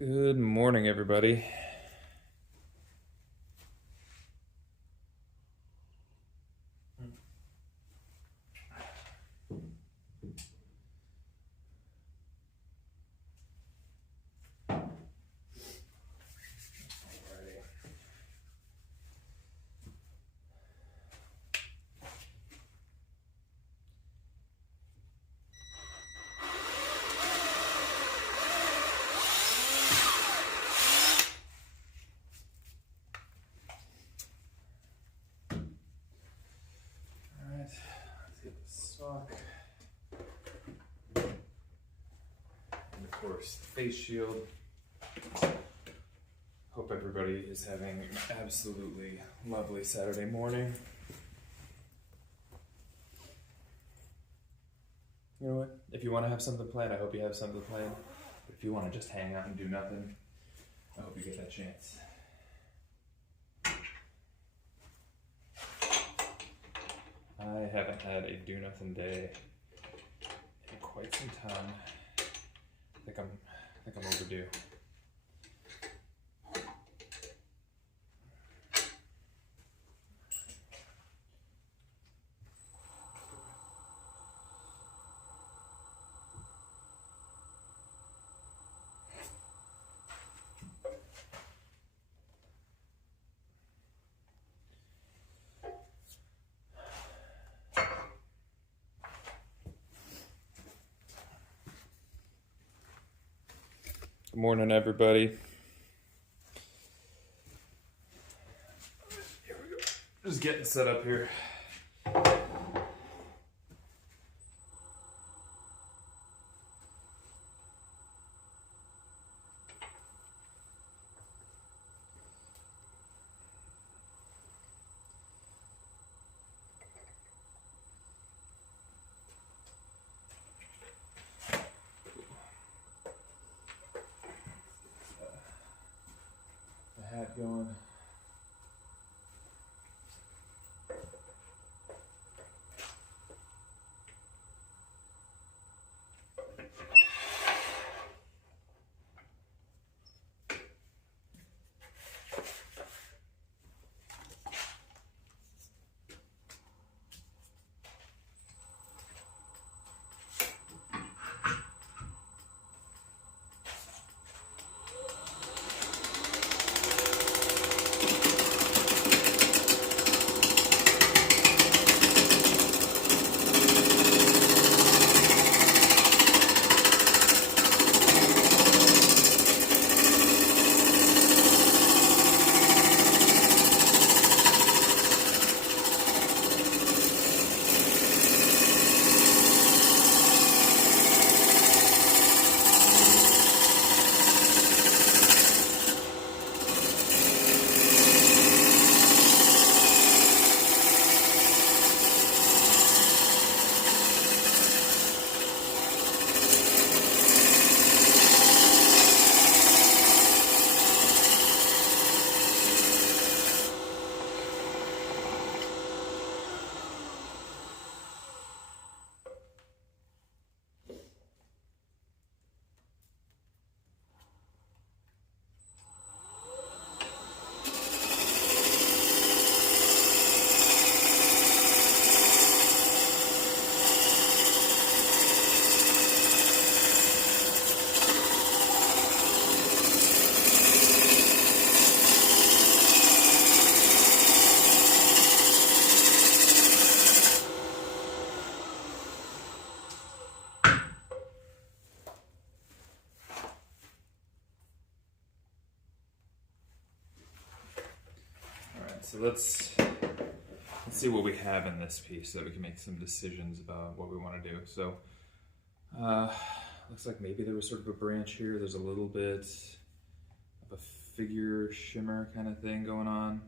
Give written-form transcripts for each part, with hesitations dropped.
Good morning, everybody. Let's get the sock. And of course, the face shield. Hope everybody is having an absolutely lovely Saturday morning. You know what? If you want to have something planned, I hope you have something planned. But if you want to just hang out and do nothing, I hope you get that chance. I haven't had a do-nothing day in quite some time. I think I'm overdue. Good morning, everybody. Here we go. Just getting set up here. Hat going. So let's see what we have in this piece so that we can make some decisions about what we want to do. So looks like maybe there was sort of a branch here. There's a little bit of a figure shimmer kind of thing going on.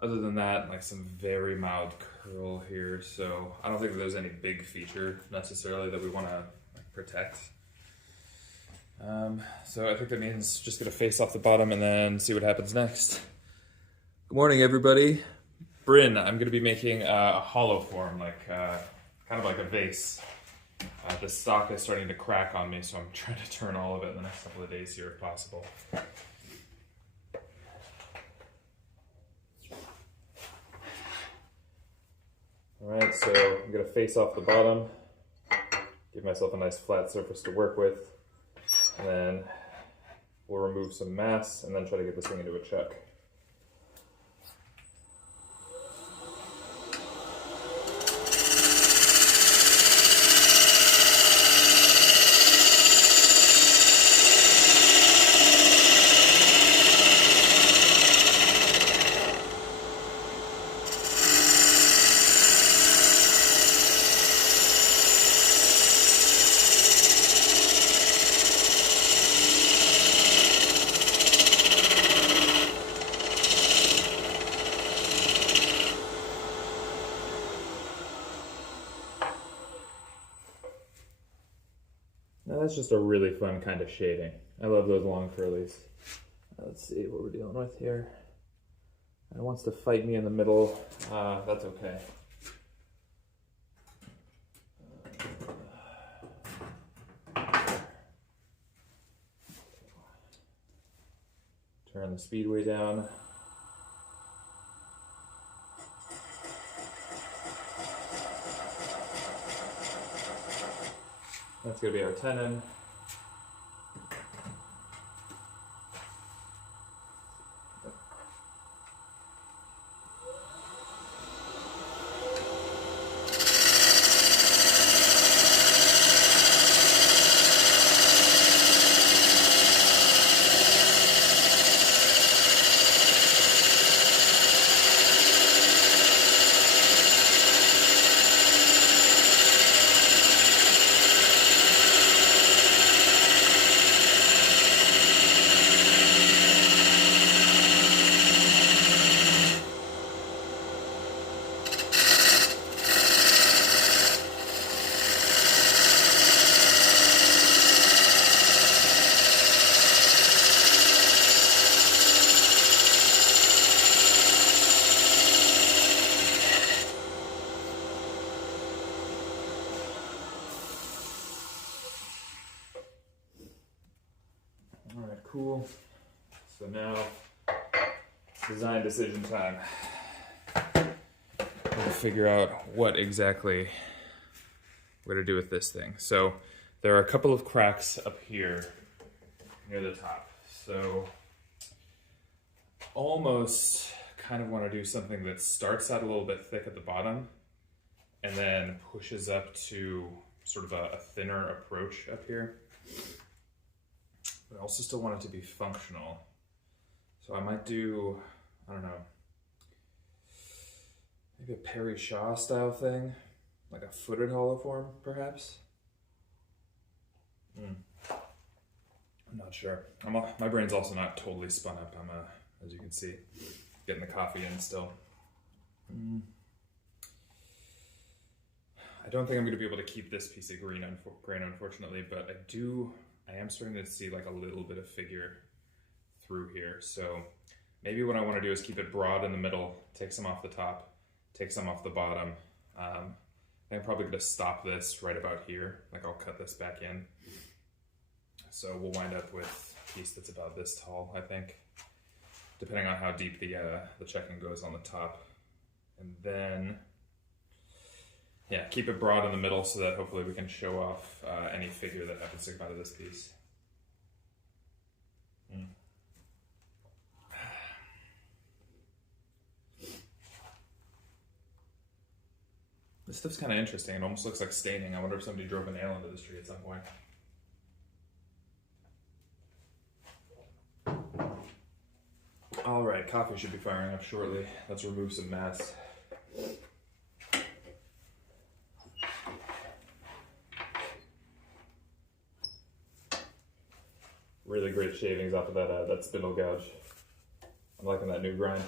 Other than that, like some very mild curl here. So I don't think that there's any big feature necessarily that we want to protect. So I think that means just gonna face off the bottom and then see what happens next. Good morning, everybody. Bryn, I'm going to be making a Hollowform, kind of like a vase. The stock is starting to crack on me, so I'm trying to turn all of it in the next couple of days here if possible. Alright, so I'm going to face off the bottom, give myself a nice flat surface to work with, and then we'll remove some mass and then try to get this thing into a chuck. Now that's just a really fun kind of shading. I love those long curlies. Let's see what we're dealing with here. It wants to fight me in the middle. That's okay. Turn the speedway down. That's going to be our tenon. Cool. So now, design decision time. We'll figure out what exactly we're going to do with this thing. So there are a couple of cracks up here near the top. So almost kind of want to do something that starts out a little bit thick at the bottom and then pushes up to sort of a thinner approach up here. But I also still want it to be functional. So I might do, I don't know, maybe a Perry Shaw style thing, like a footed Hollowform, perhaps? I'm not sure. My brain's also not totally spun up. I'm, as you can see, getting the coffee in still. I don't think I'm going to be able to keep this piece of grain, unfortunately, but I am starting to see like a little bit of figure through here. So maybe what I want to do is keep it broad in the middle, take some off the top, take some off the bottom. I'm probably going to stop this right about here. Like I'll cut this back in. So we'll wind up with a piece that's about this tall, I think, depending on how deep the checking goes on the top. And then, yeah, keep it broad in the middle so that hopefully we can show off any figure that happens to come out of this piece. This stuff's kind of interesting. It almost looks like staining. I wonder if somebody drove a nail into this tree at some point. All right, coffee should be firing up shortly. Let's remove some mass. Really great shavings off of that spindle gouge. I'm liking that new grind.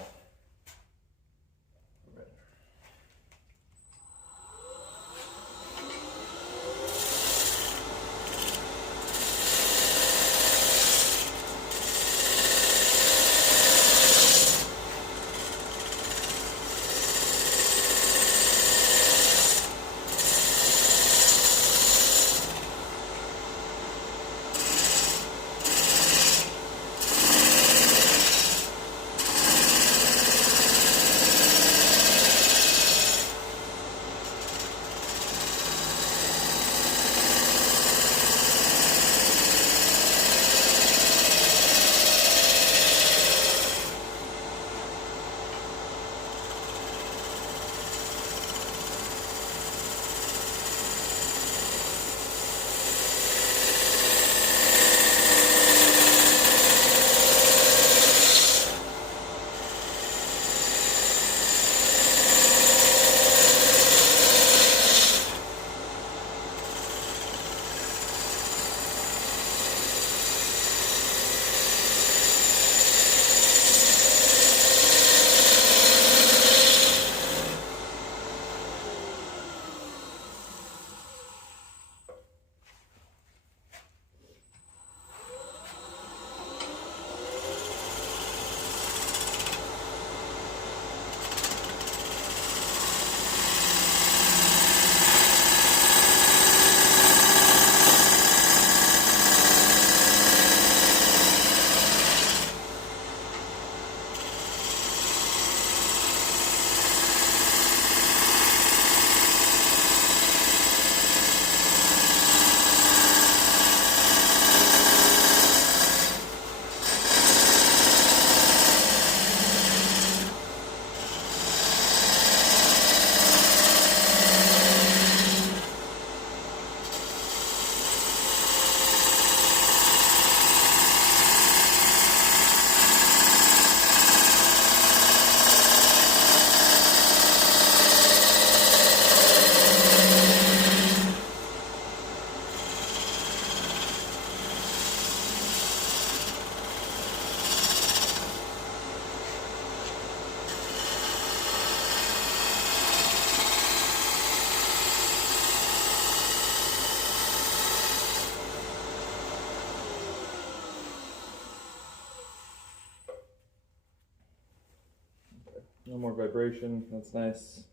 No more vibration, that's nice.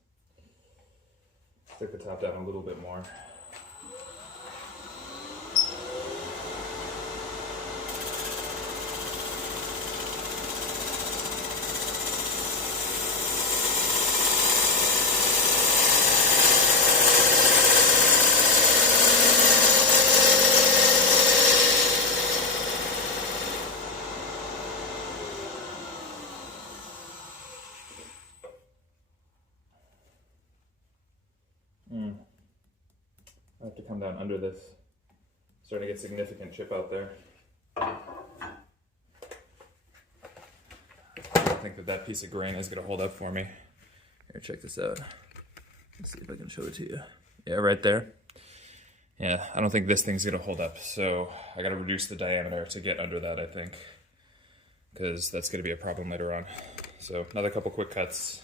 Stick the top down a little bit more. I have to come down under this. Starting to get significant chip out there. I don't think that piece of grain is going to hold up for me. Here, check this out. Let's see if I can show it to you. Yeah, right there. Yeah, I don't think this thing's going to hold up, so I got to reduce the diameter to get under that, I think, because that's going to be a problem later on. So another couple quick cuts.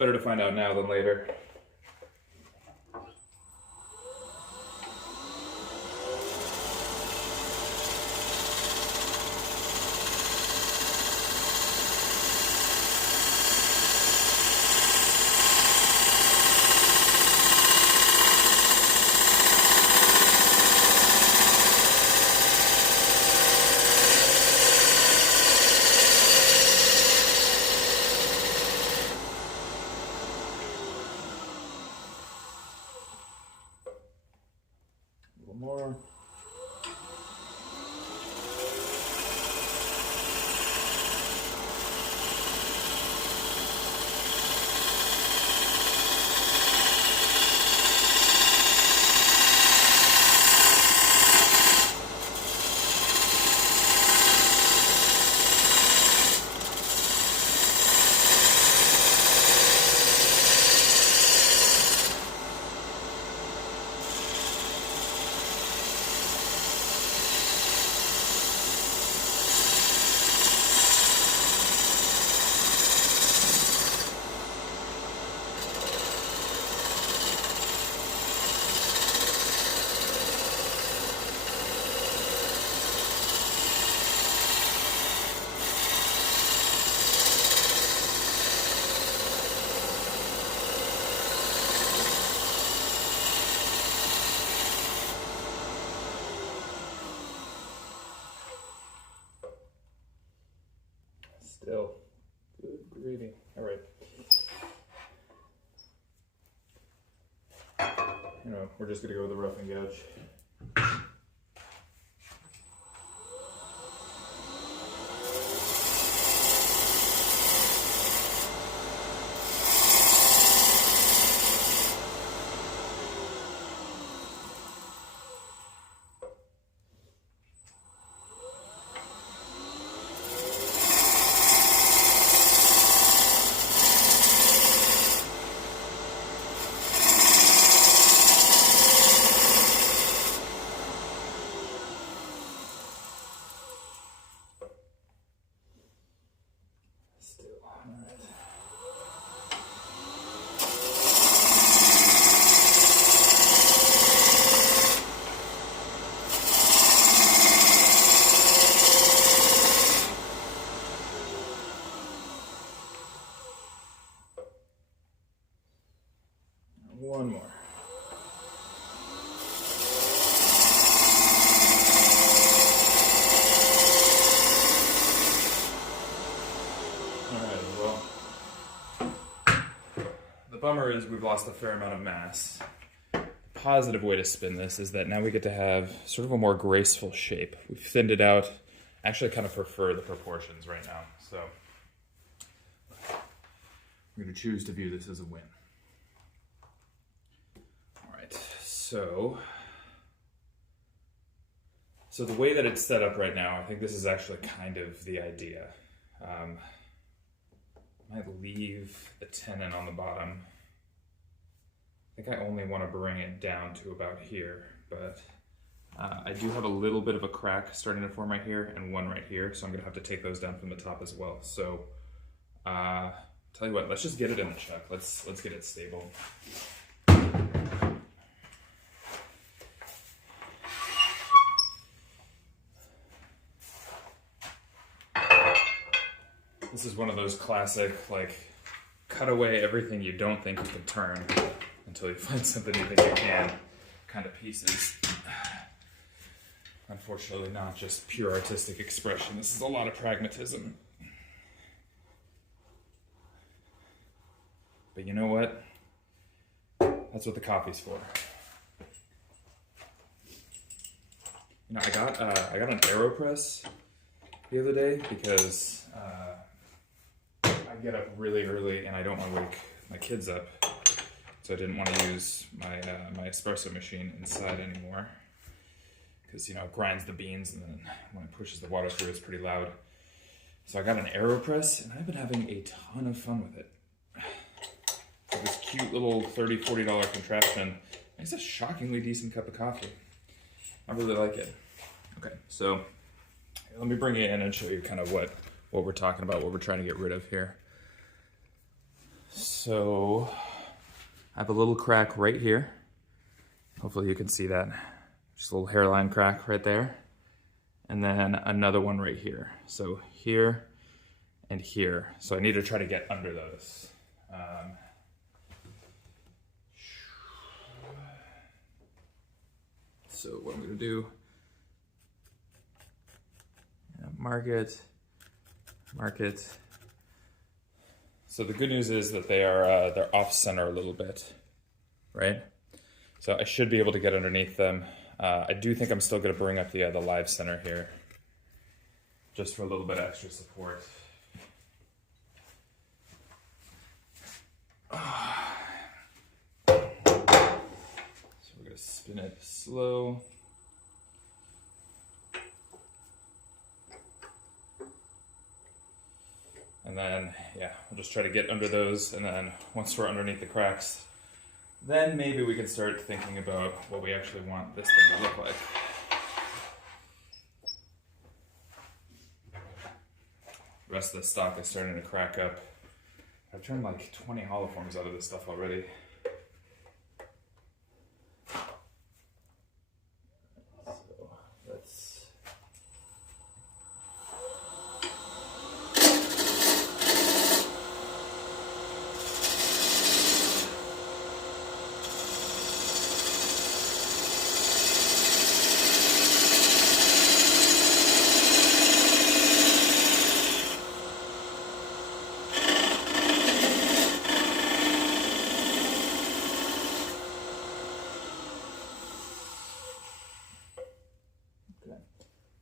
Better to find out now than later. More. Still, good gravy. All right. You know, we're just gonna go with the rough and gouge. One more. Alright, well, the bummer is we've lost a fair amount of mass. The positive way to spin this is that now we get to have sort of a more graceful shape. We've thinned it out. Actually, I kind of prefer the proportions right now, so I'm going to choose to view this as a win. So the way that it's set up right now, I think this is actually kind of the idea. I might leave the tenon on the bottom. I think I only want to bring it down to about here, but I do have a little bit of a crack starting to form right here and one right here, so I'm going to have to take those down from the top as well. So tell you what, let's just get it in the chuck. Let's get it stable. This is one of those classic, like, cut away everything you don't think you can turn until you find something you think you can kind of pieces. Unfortunately, not just pure artistic expression. This is a lot of pragmatism. But you know what? That's what the coffee's for. You know, I got an AeroPress the other day because I get up really early and I don't want to wake my kids up, so I didn't want to use my my espresso machine inside anymore because, you know, it grinds the beans and then when it pushes the water through, it's pretty loud. So I got an AeroPress and I've been having a ton of fun with it. So this cute little $30, $40 contraption makes a shockingly decent cup of coffee. I really like it. Okay, so let me bring it in and show you kind of what we're talking about, what we're trying to get rid of here. So I have a little crack right here. Hopefully you can see that. Just a little hairline crack right there. And then another one right here. So here and here. So I need to try to get under those. So what I'm gonna do, mark it. So the good news is that they're off center a little bit, right? So I should be able to get underneath them. I do think I'm still gonna bring up the live center here, just for a little bit of extra support. So we're gonna spin it slow. And then, yeah, we'll just try to get under those, and then once we're underneath the cracks, then maybe we can start thinking about what we actually want this thing to look like. The rest of the stock is starting to crack up. I've turned like 20 Hollowforms out of this stuff already. So let's...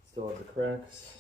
Still have the cracks.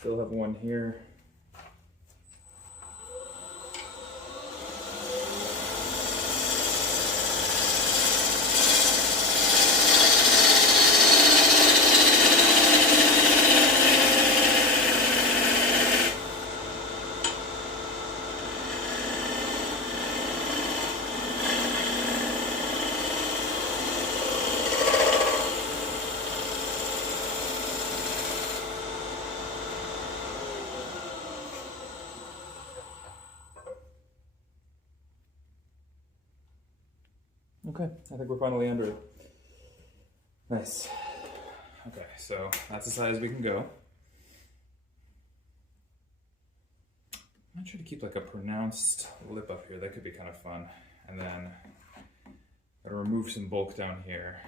Still have one here. Okay, I think we're finally under it. Nice. Okay, so that's as high as we can go. I'm trying to keep like a pronounced lip up here. That could be kind of fun. And then gotta remove some bulk down here.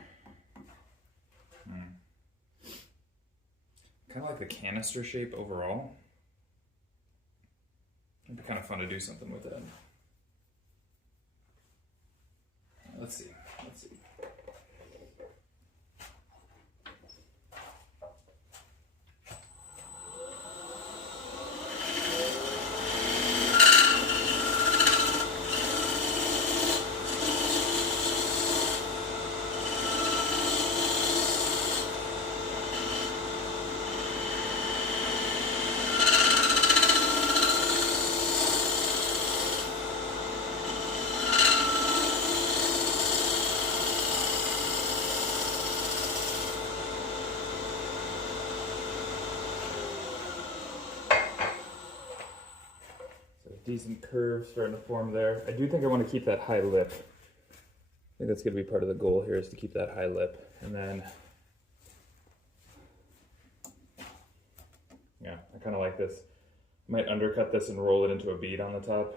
kind of like the canister shape overall. It'd be kind of fun to do something with it. Let's see. Decent curve starting to form there. I do think I want to keep that high lip. I think that's going to be part of the goal here, is to keep that high lip. And then, yeah, I kind of like this. Might undercut this and roll it into a bead on the top.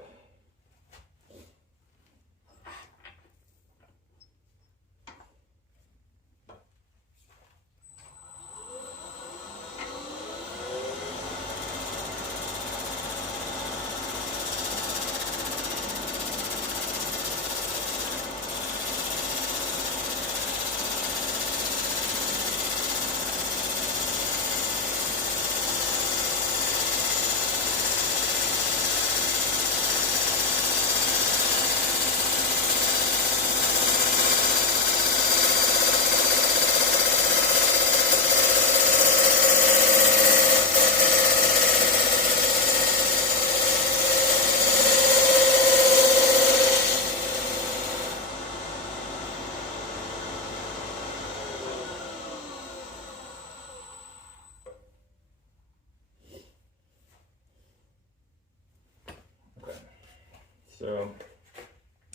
So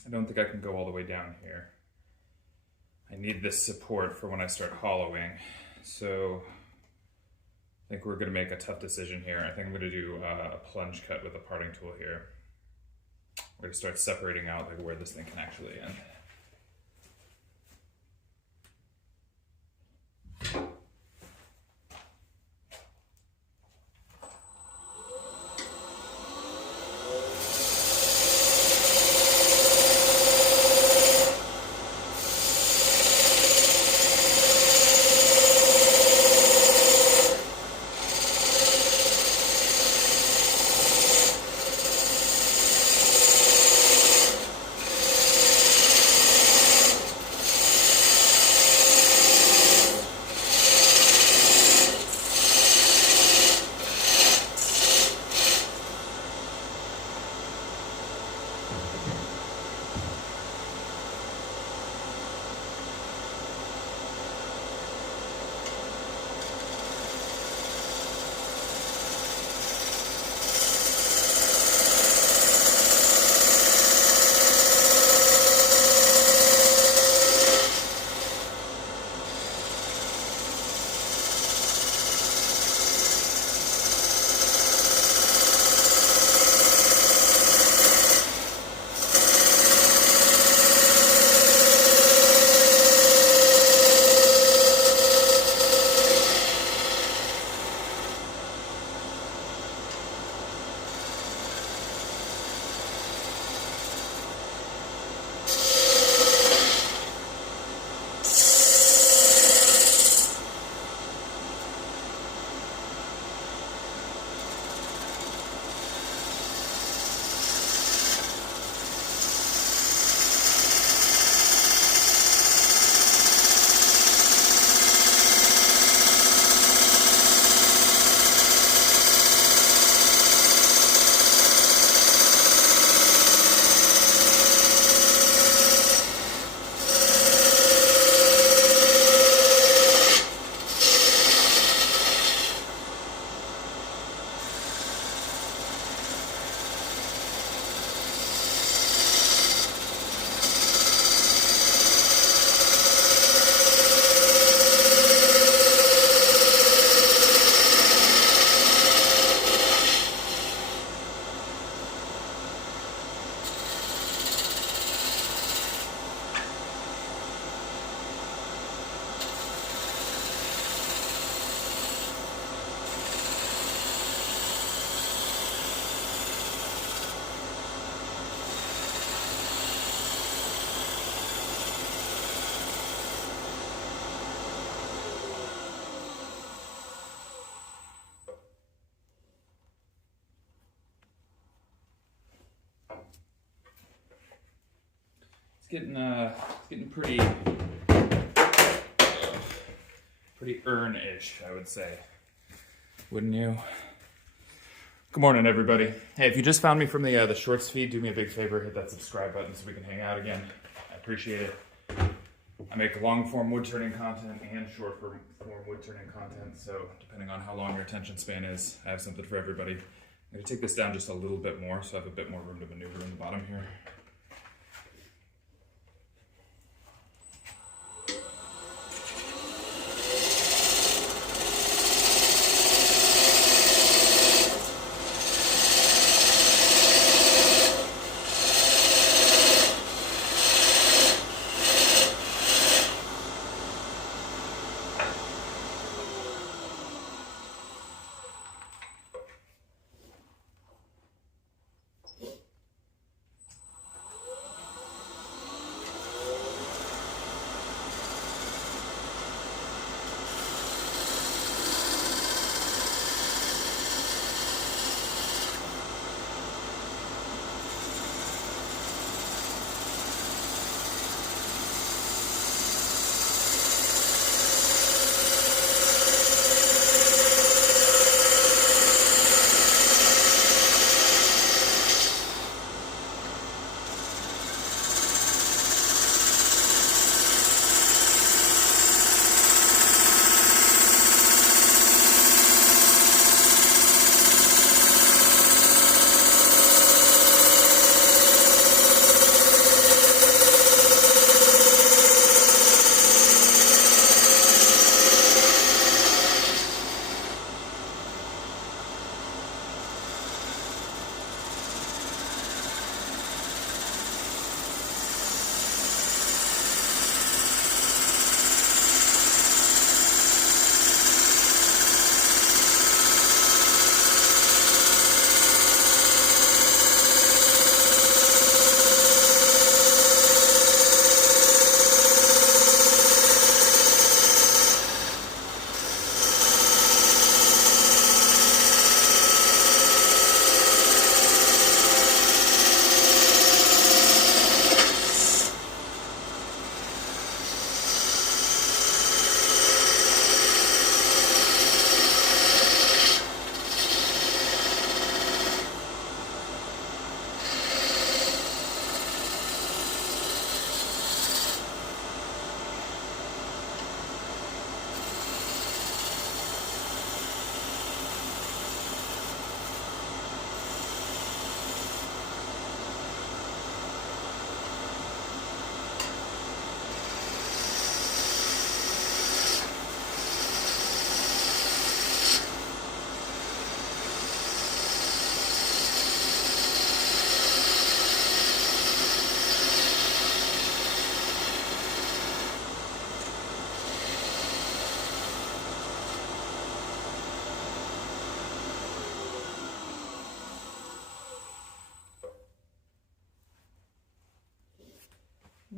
I don't think I can go all the way down here. I need this support for when I start hollowing. So I think we're going to make a tough decision here. I think I'm going to do a plunge cut with a parting tool here. We're going to start separating out like where this thing can actually end. It's getting pretty urn-ish, I would say. Wouldn't you? Good morning, everybody. Hey, if you just found me from the shorts feed, do me a big favor, hit that subscribe button so we can hang out again. I appreciate it. I make long-form wood-turning content and short-form wood-turning content, so depending on how long your attention span is, I have something for everybody. I'm going to take this down just a little bit more so I have a bit more room to maneuver in the bottom here.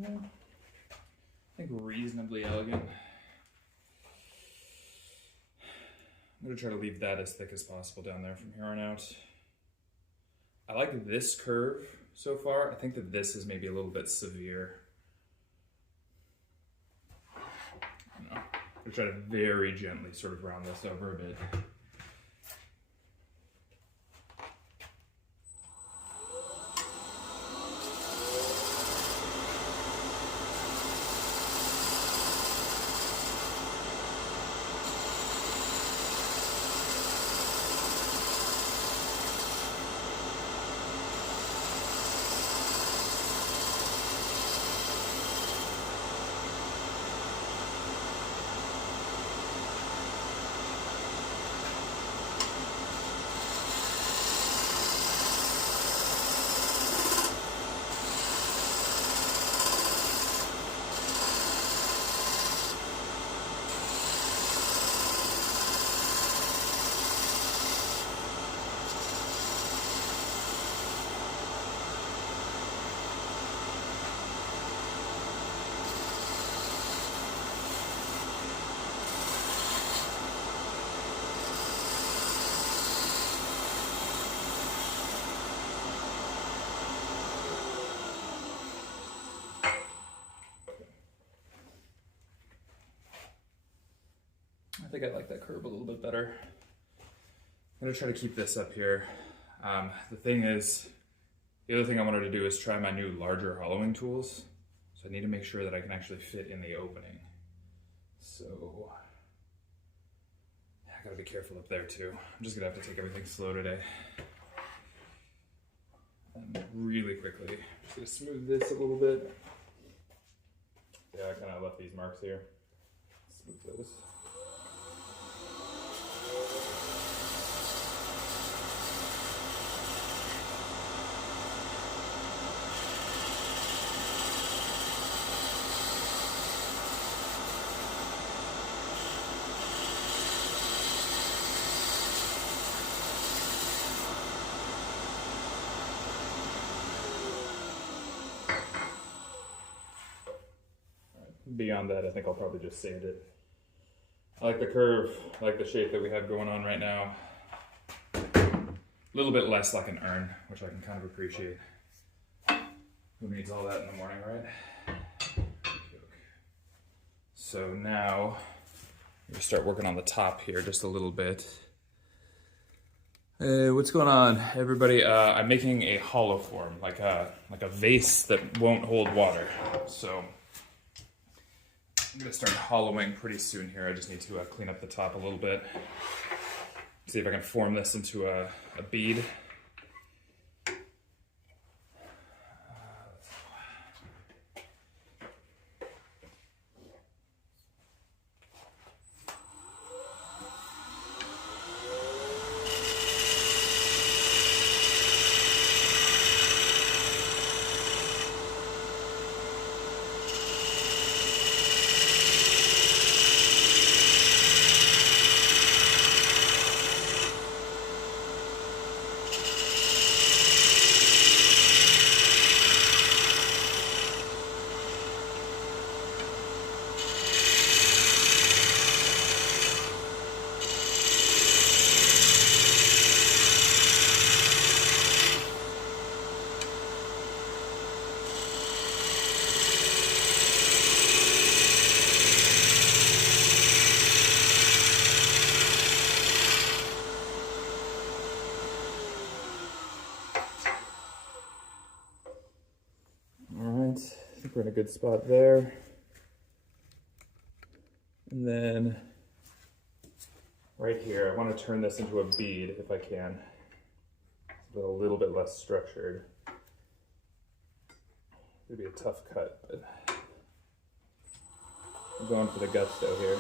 I think reasonably elegant. I'm going to try to leave that as thick as possible down there from here on out. I like this curve so far. I think that this is maybe a little bit severe. I'm going to try to very gently sort of round this over a bit. think I like that curve a little bit better. I'm gonna try to keep this up here. The thing is, the other thing I wanted to do is try my new larger hollowing tools. So I need to make sure that I can actually fit in the opening. So I gotta be careful up there too. I'm just gonna have to take everything slow today. And really quickly, just gonna smooth this a little bit. Yeah, I kind of left these marks here. Smooth those. Beyond that, I think I'll probably just sand it. I like the curve, I like the shape that we have going on right now. A little bit less like an urn, which I can kind of appreciate. Who needs all that in the morning, right? So now, I'm gonna start working on the top here just a little bit. What's going on, everybody? I'm making a Hollowform, like a vase that won't hold water. So I'm gonna start hollowing pretty soon here. I just need to clean up the top a little bit. See if I can form this into a bead. I think we're in a good spot there. And then right here, I want to turn this into a bead if I can. It's a little bit less structured. It'd be a tough cut, but I'm going for the gusto here.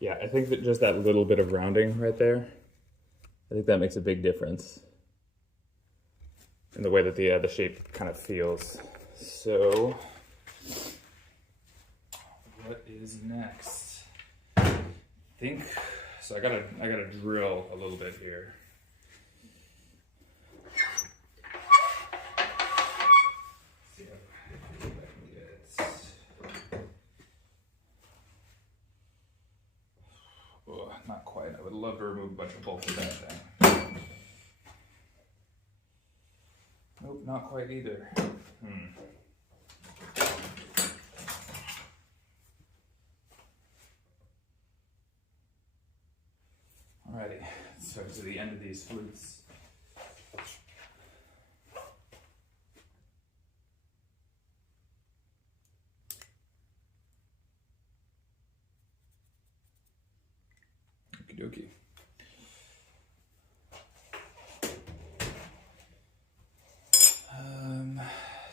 Yeah, I think that just that little bit of rounding right there, I think that makes a big difference in the way that the shape kind of feels. So, what is next? I think so. I gotta drill a little bit here. Not quite. I would love to remove a bunch of bulk of that thing. Nope, not quite either. Alrighty, so to the end of these flutes. Okie dokie.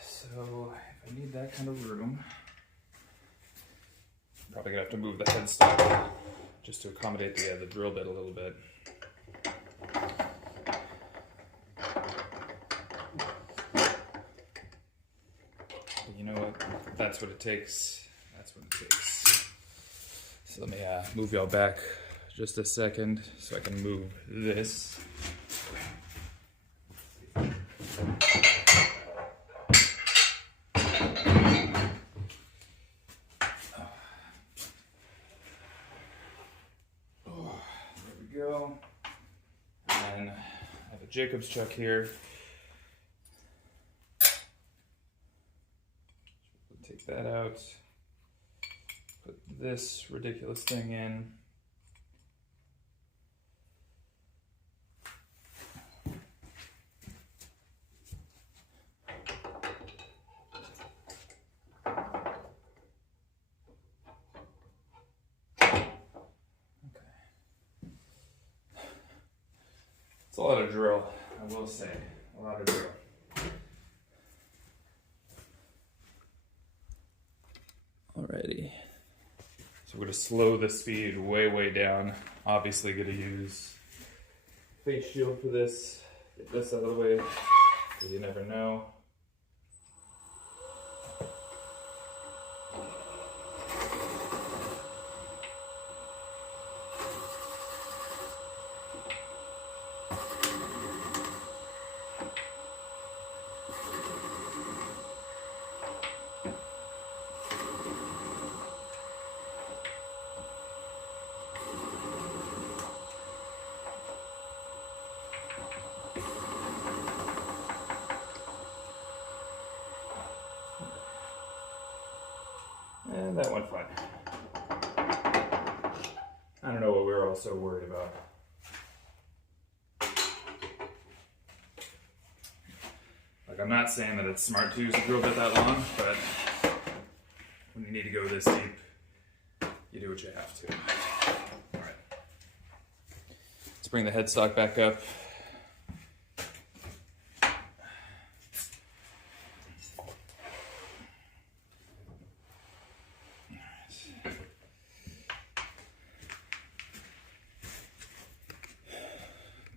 So if I need that kind of room, I'm probably gonna have to move the headstock just to accommodate the drill bit a little bit. But you know what? That's what it takes. That's what it takes. So let me move y'all back just a second so I can move this. Go. And I have a Jacob's chuck here. Take that out. Put this ridiculous thing in. It's a lot of drill, I will say. A lot of drill. Alrighty. So we're going to slow the speed way down. Obviously going to use face shield for this. Get this out of the way, because you never know. And that went fine. I don't know what we were all so worried about. Like, I'm not saying that it's smart to use a drill bit that long, but when you need to go this deep, you do what you have to. All right. Let's bring the headstock back up.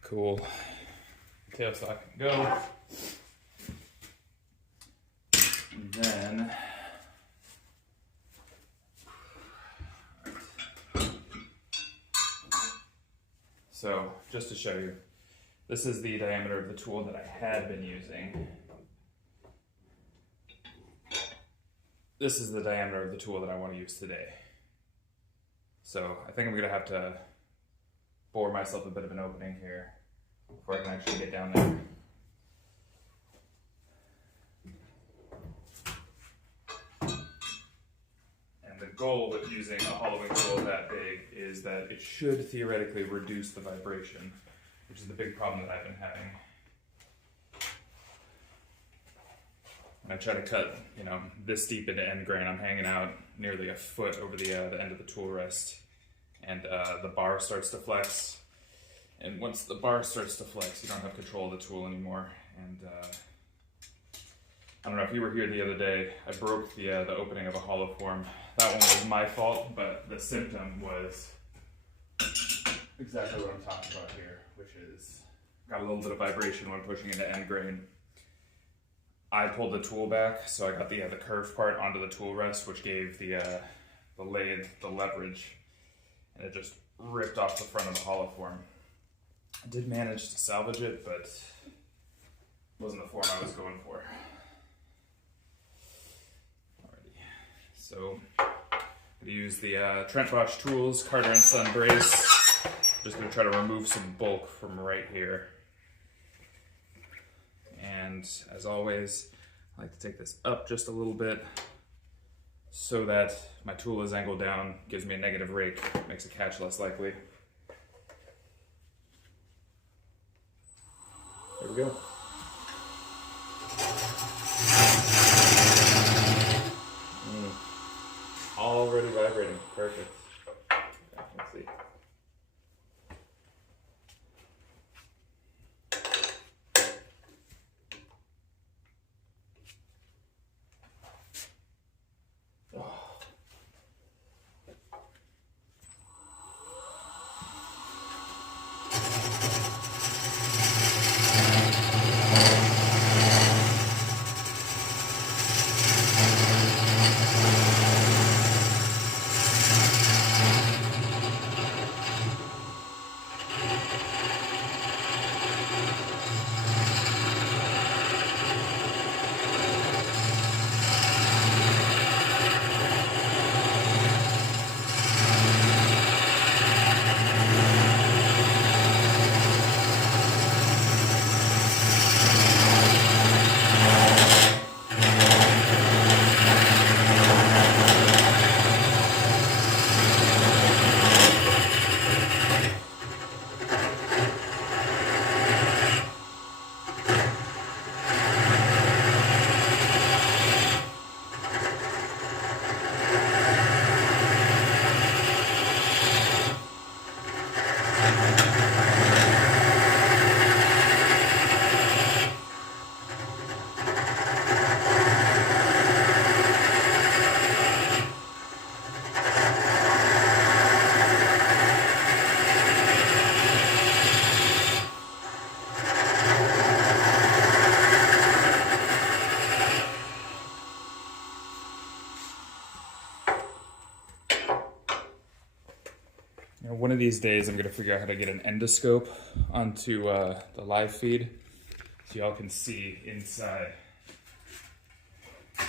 Cool. Tailstock can go. And then so just to show you, this is the diameter of the tool that I had been using. This is the diameter of the tool that I want to use today. So I think I'm gonna have to bore myself a bit of an opening here before I can actually get down there. And the goal with using a hollowing tool that big is that it should theoretically reduce the vibration, which is the big problem that I've been having. When I try to cut, this deep into end grain, I'm hanging out nearly a foot over the end of the tool rest, and the bar starts to flex. And once the bar starts to flex, you don't have control of the tool anymore. And I don't know if you were here the other day, I broke the opening of a Hollowform. That one was my fault, but the symptom was exactly what I'm talking about here, which is got a little bit of vibration when pushing into end grain. I pulled the tool back, so I got the curved part onto the tool rest, which gave the lathe the leverage, and it just ripped off the front of the Hollowform. I did manage to salvage it, but it wasn't the form I was going for. Alrighty, so I'm going to use the Trent Bosch Tools Carter & Son brace. Just going to try to remove some bulk from right here. And as always, I like to take this up just a little bit so that my tool is angled down, gives me a negative rake, makes a catch less likely. There we go. Already vibrating. Perfect. Okay, let's see. One of these days I'm gonna figure out how to get an endoscope onto the live feed so y'all can see inside. Or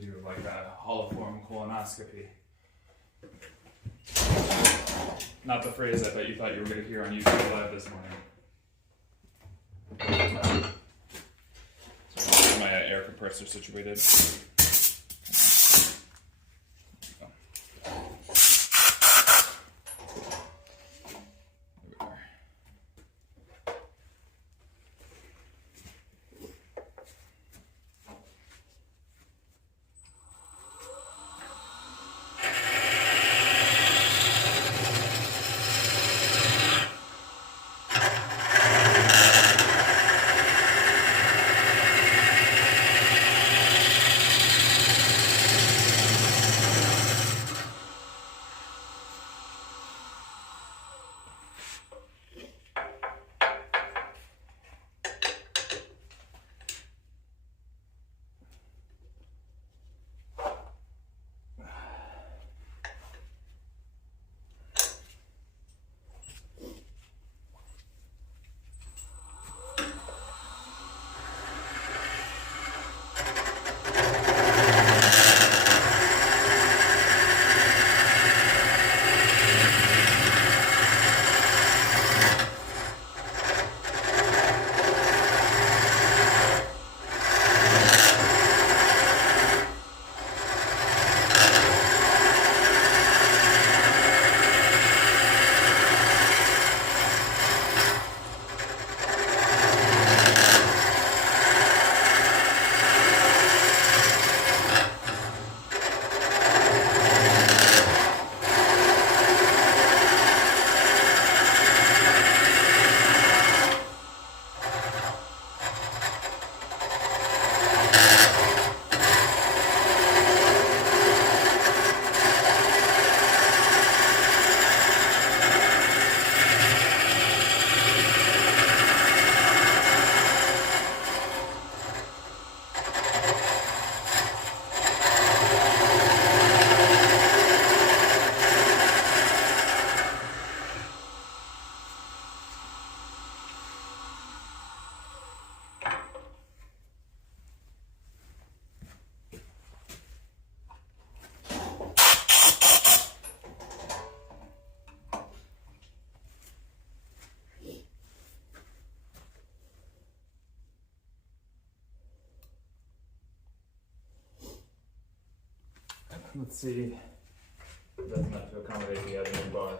do like a Hollowform colonoscopy. Not the phrase I bet you thought you were gonna hear on YouTube Live this morning. So my air compressor situated. Let's see. It doesn't have to accommodate the other new bar.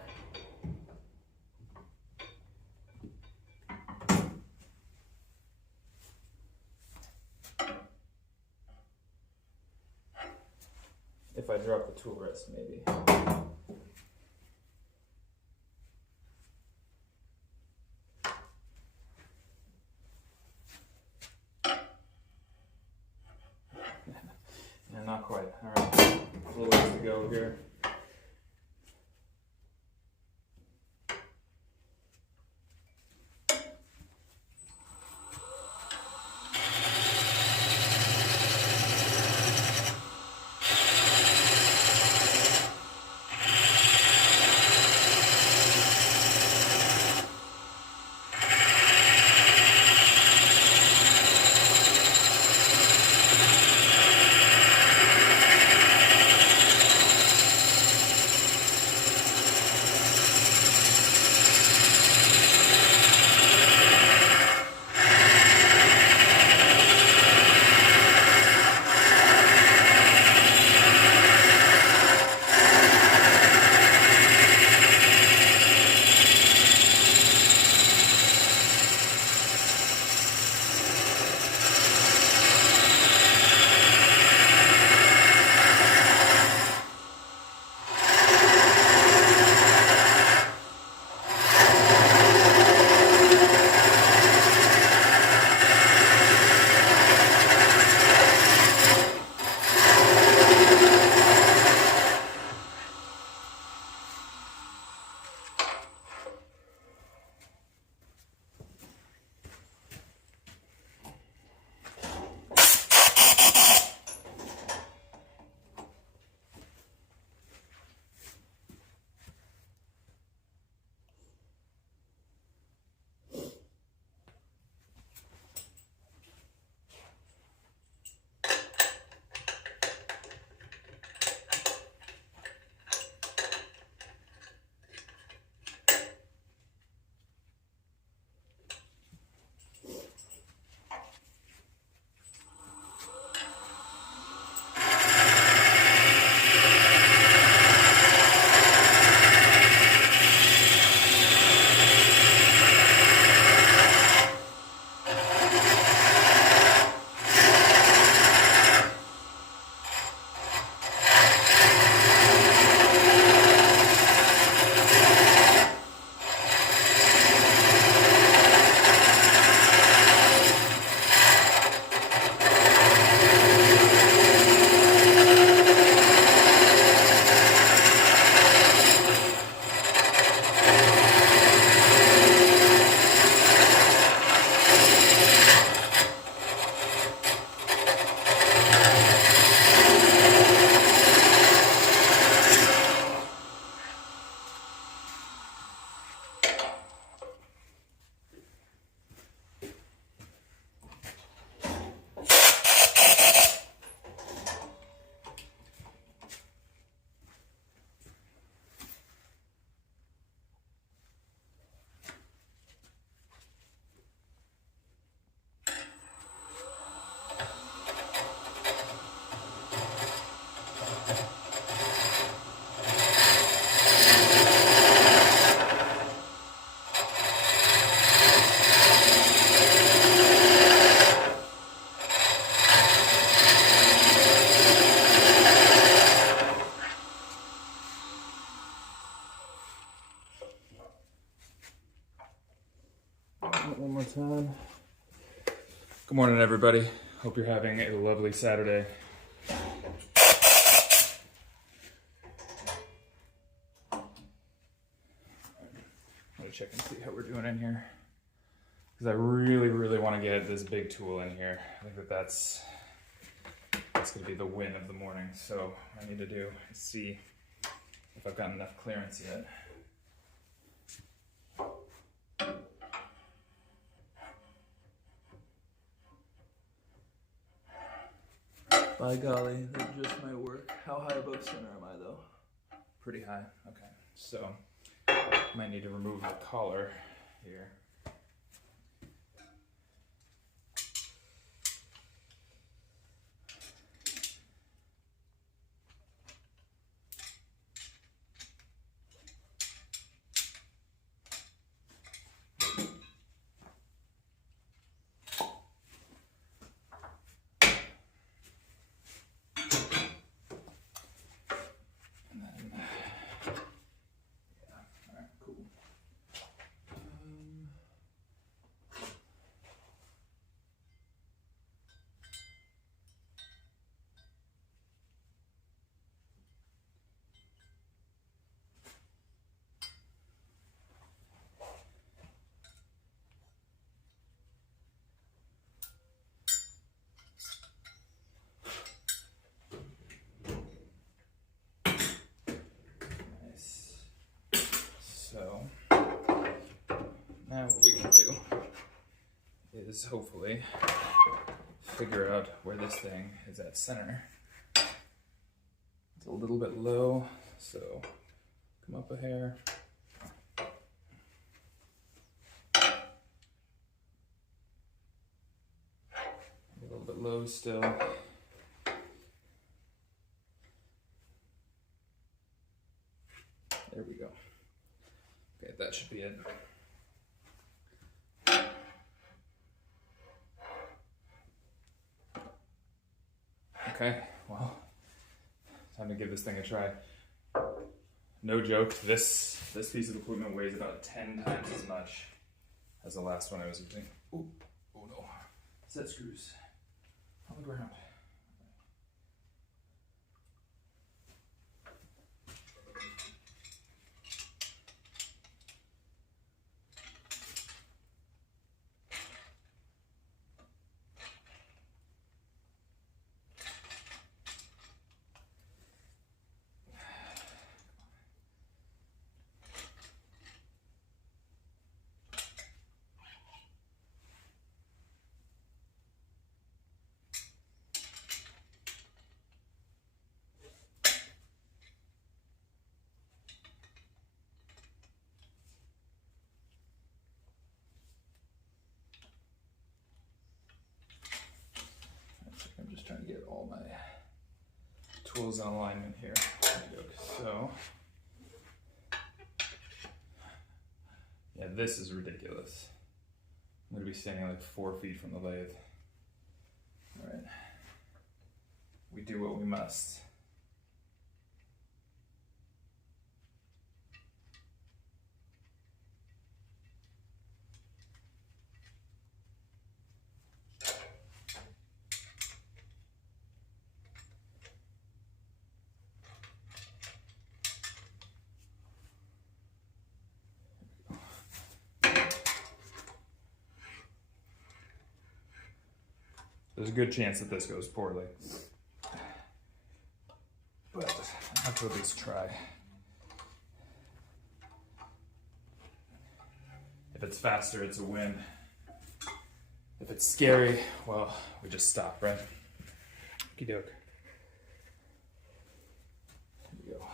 If I drop the tool rest, maybe. Yeah, not quite. All right. A little ways to go here. Good morning, everybody. Hope you're having a lovely Saturday. I'm gonna check and see how we're doing in here, because I really want to get this big tool in here. I think that's gonna be the win of the morning. So what I need to do is see if I've got enough clearance yet. By golly, that just might work. How high above center am I though? Pretty high. Okay, so might need to remove the collar here. So now what we can do is hopefully figure out where this thing is at center. It's a little bit low, so come up a hair. A little bit low still. There we go. Okay, that should be it. Okay, well, time to give this thing a try. No joke, this piece of equipment weighs about 10 times as much as the last one I was using. Ooh, oh no, set screws on the ground. I'm just trying to get all my tools in alignment here. So, yeah, this is ridiculous. I'm going to be standing like 4 feet from the lathe. All right. We do what we must. There's a good chance that this goes poorly, but I have to at least try. If it's faster, it's a win. If it's scary, well, we just stop, right? Okey doke. Here we go.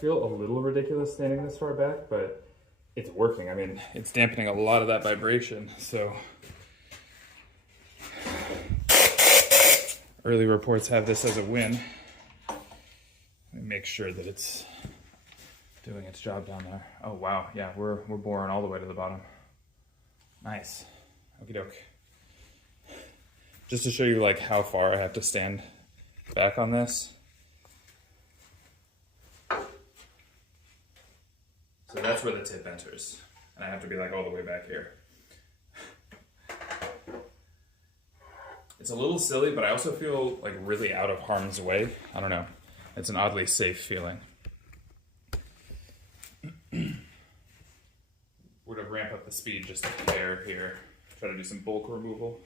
feel a little ridiculous standing this far back, but it's working. I mean, it's dampening a lot of that vibration, so early reports have this as a win. Let me make sure that it's doing its job down there. Oh wow, yeah, we're boring all the way to the bottom. Nice. Okie doke. Just to show you like how far I have to stand back on this. So that's where the tip enters. And I have to be like all the way back here. It's a little silly, but I also feel like really out of harm's way. I don't know. It's an oddly safe feeling. We're gonna ramp up the speed just a hair here. Try to do some bulk removal.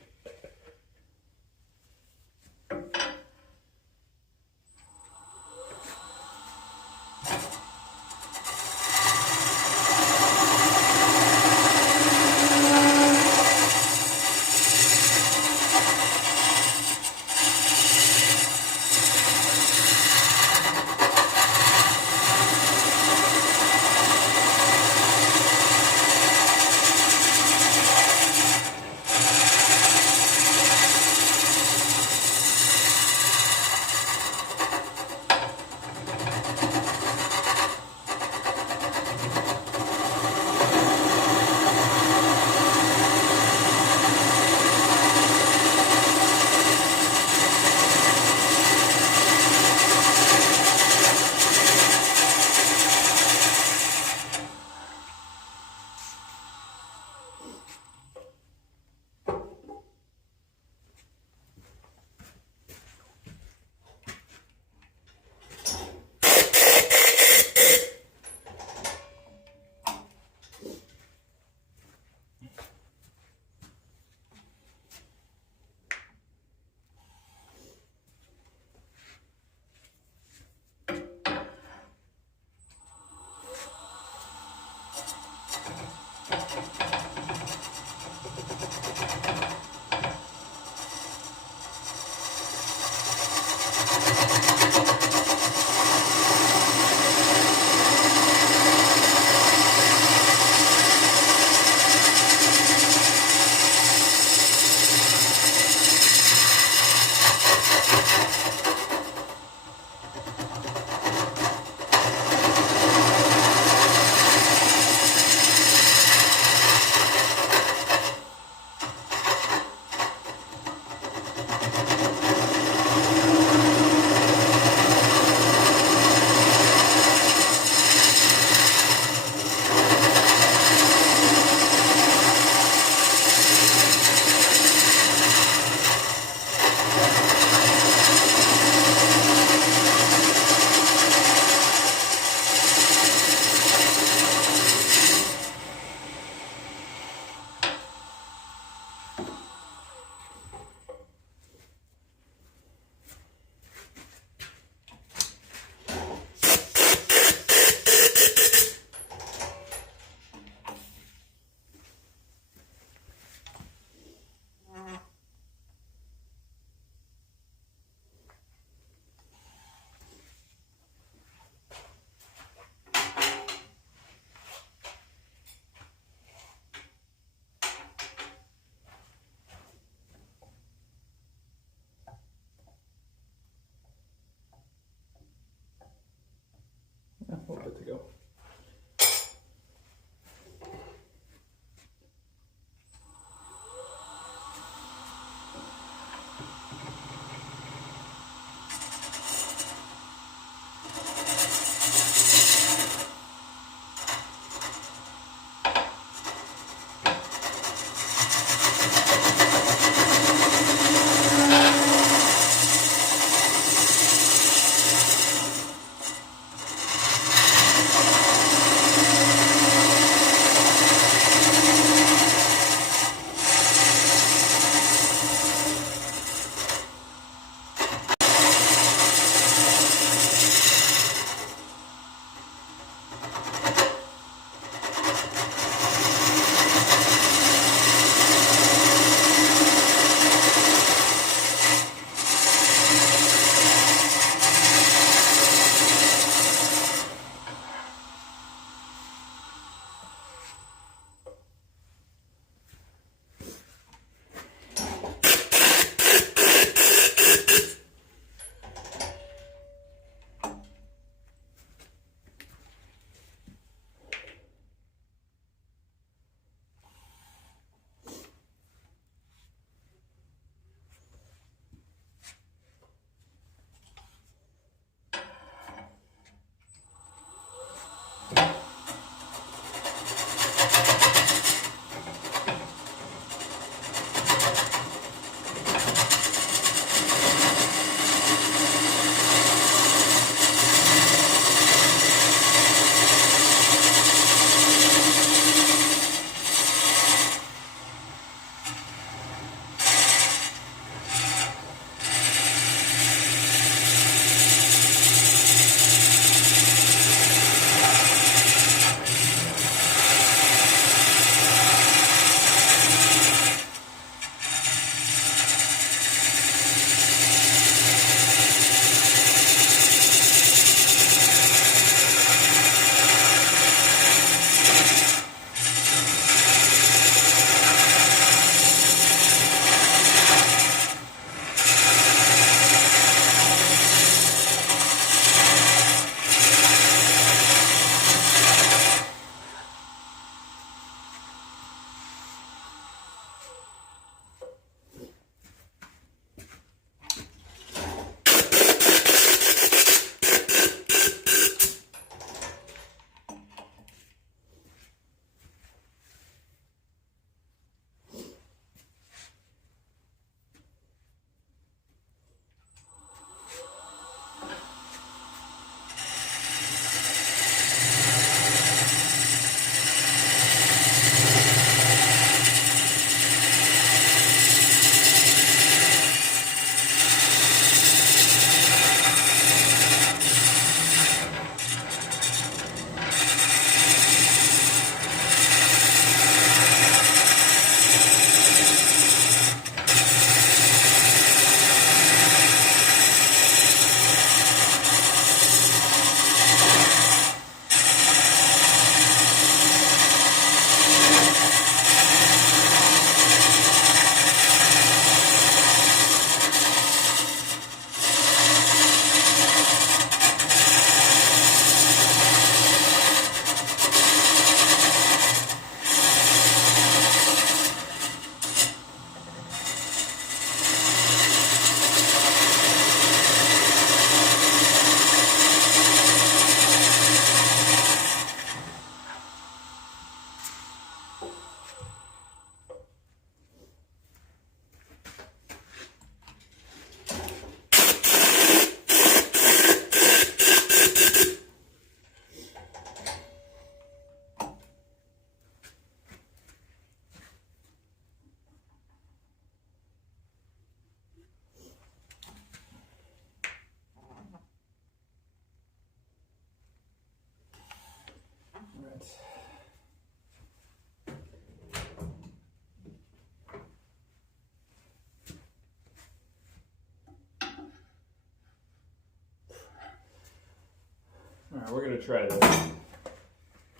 Alright, we're gonna try this.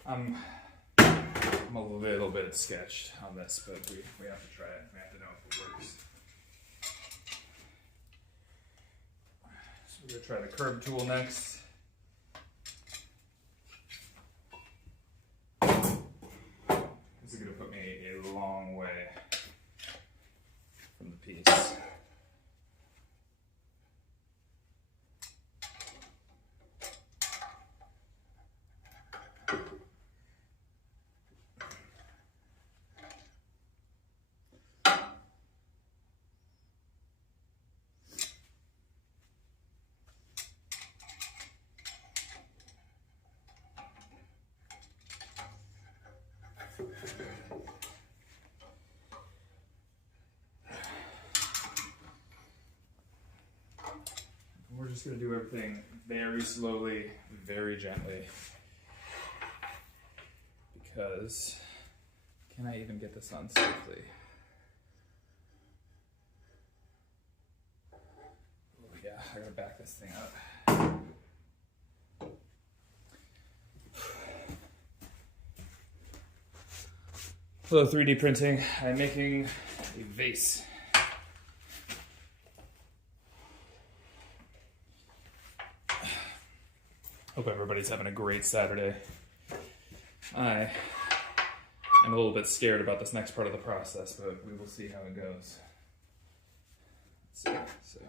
I'm a little bit sketched on this, but we have to try it. We have to know if it works. So we're gonna try the curve tool next. This is gonna put me a long way from the piece. We're just going to do everything very slowly, very gently. Because, can I even get this on safely? Oh yeah, I gotta back this thing up. Hello 3D printing, I'm making a vase. Hope everybody's having a great Saturday. I am a little bit scared about this next part of the process, but we will see how it goes. Let's see,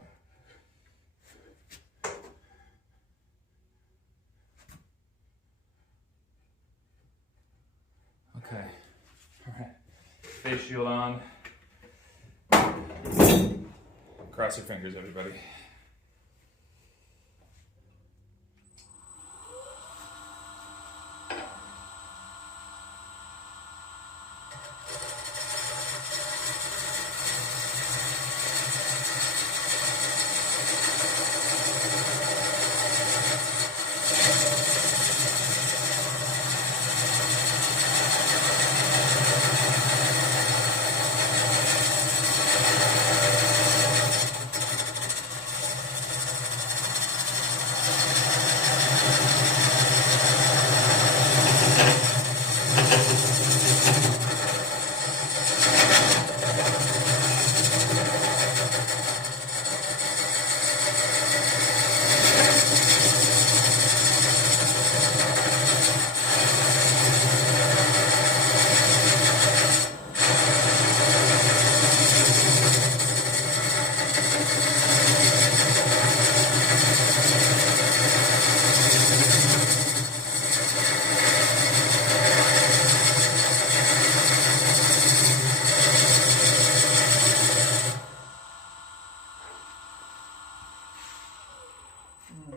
okay, all right, face shield on. Cross your fingers, everybody.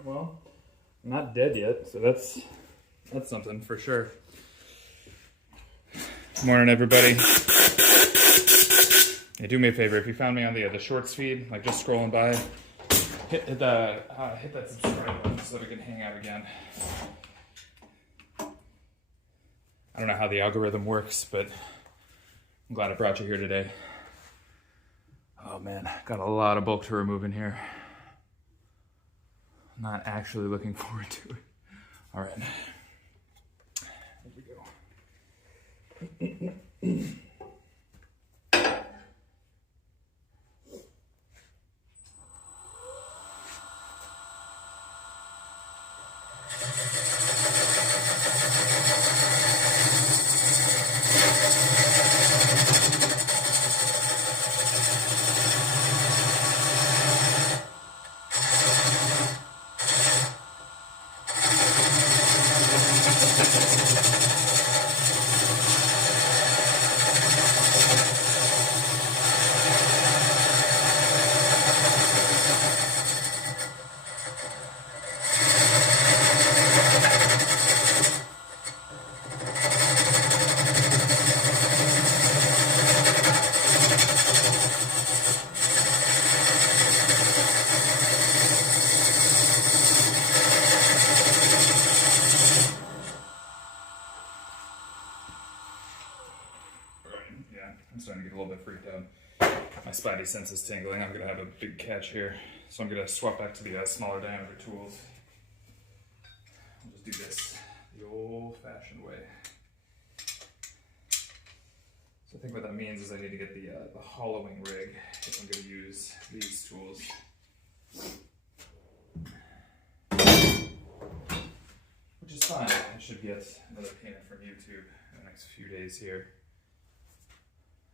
Well, I'm not dead yet, so that's something for sure. Morning, everybody. Hey, do me a favor, if you found me on the shorts feed, like just scrolling by, hit that subscribe button so that we can hang out again. I don't know how the algorithm works, but I'm glad I brought you here today. Oh man, got a lot of bulk to remove in here. Not actually looking forward to it. All right, here we go. I'm starting to get a little bit freaked out. My spidey sense is tingling. I'm gonna have a big catch here. So I'm gonna swap back to the smaller diameter tools. I'll just do this the old-fashioned way. So I think what that means is I need to get the hollowing rig if I'm going to use these tools. Which is fine. I should get another payment from YouTube in the next few days here.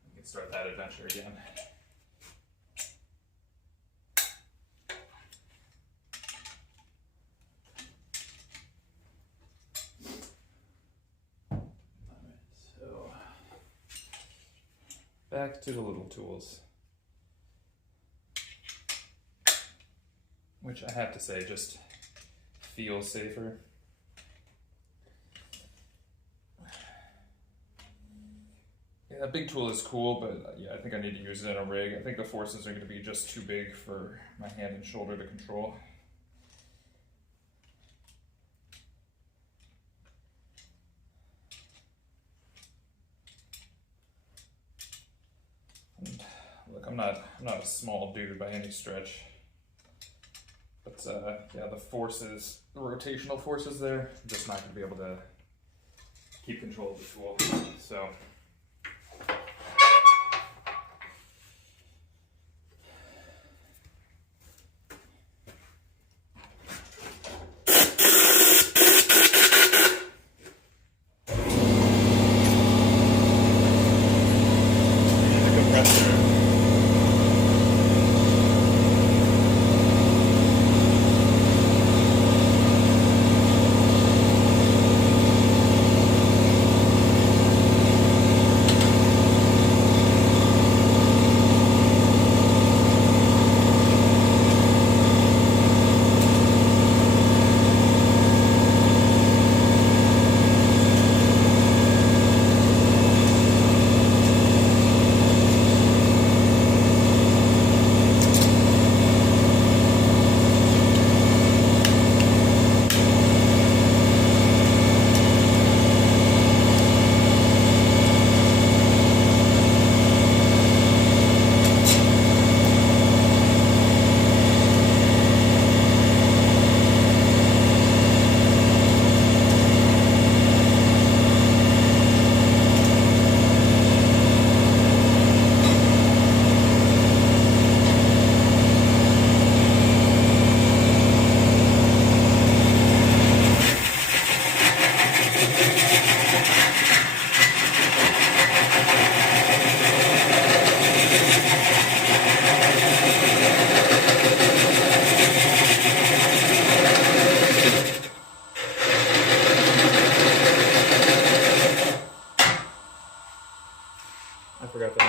We can start that adventure again. Back to the little tools, which I have to say just feels safer. Yeah, that big tool is cool, but yeah, I think I need to use it in a rig. I think the forces are going to be just too big for my hand and shoulder to control. Look, I'm not a small dude by any stretch, but yeah, the forces, the rotational forces there, I'm just not going to be able to keep control of the tool. So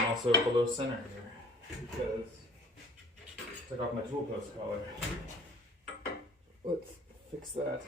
also below center here because I took off my tool post collar. Let's fix that.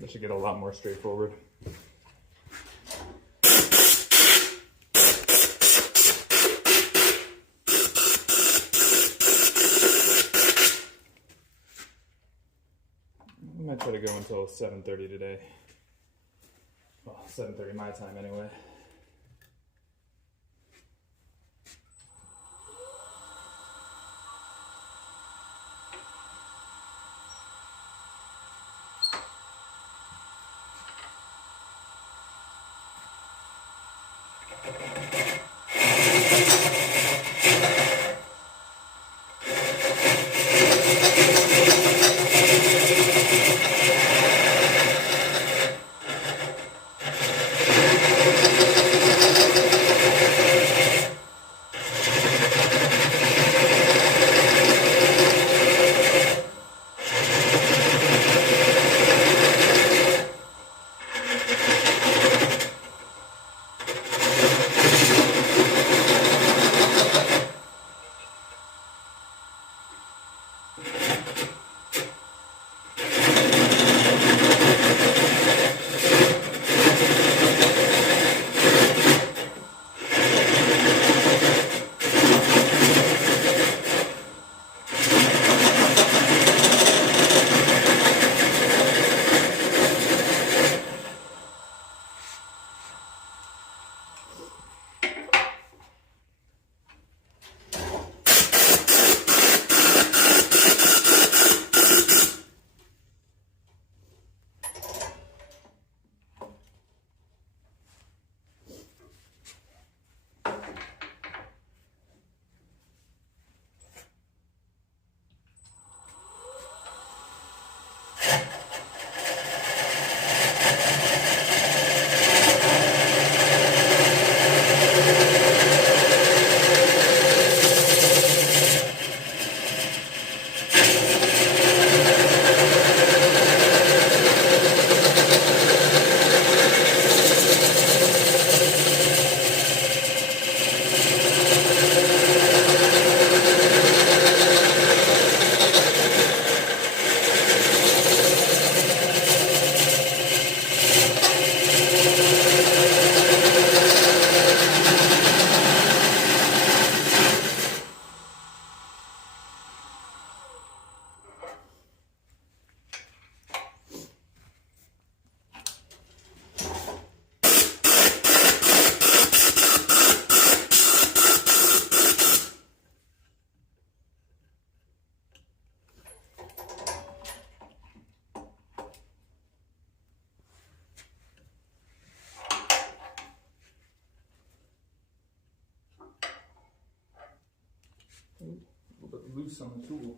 That should get a lot more straightforward. I might try to go until 7:30 today. Well, 7:30 my time anyway. loose on the tool.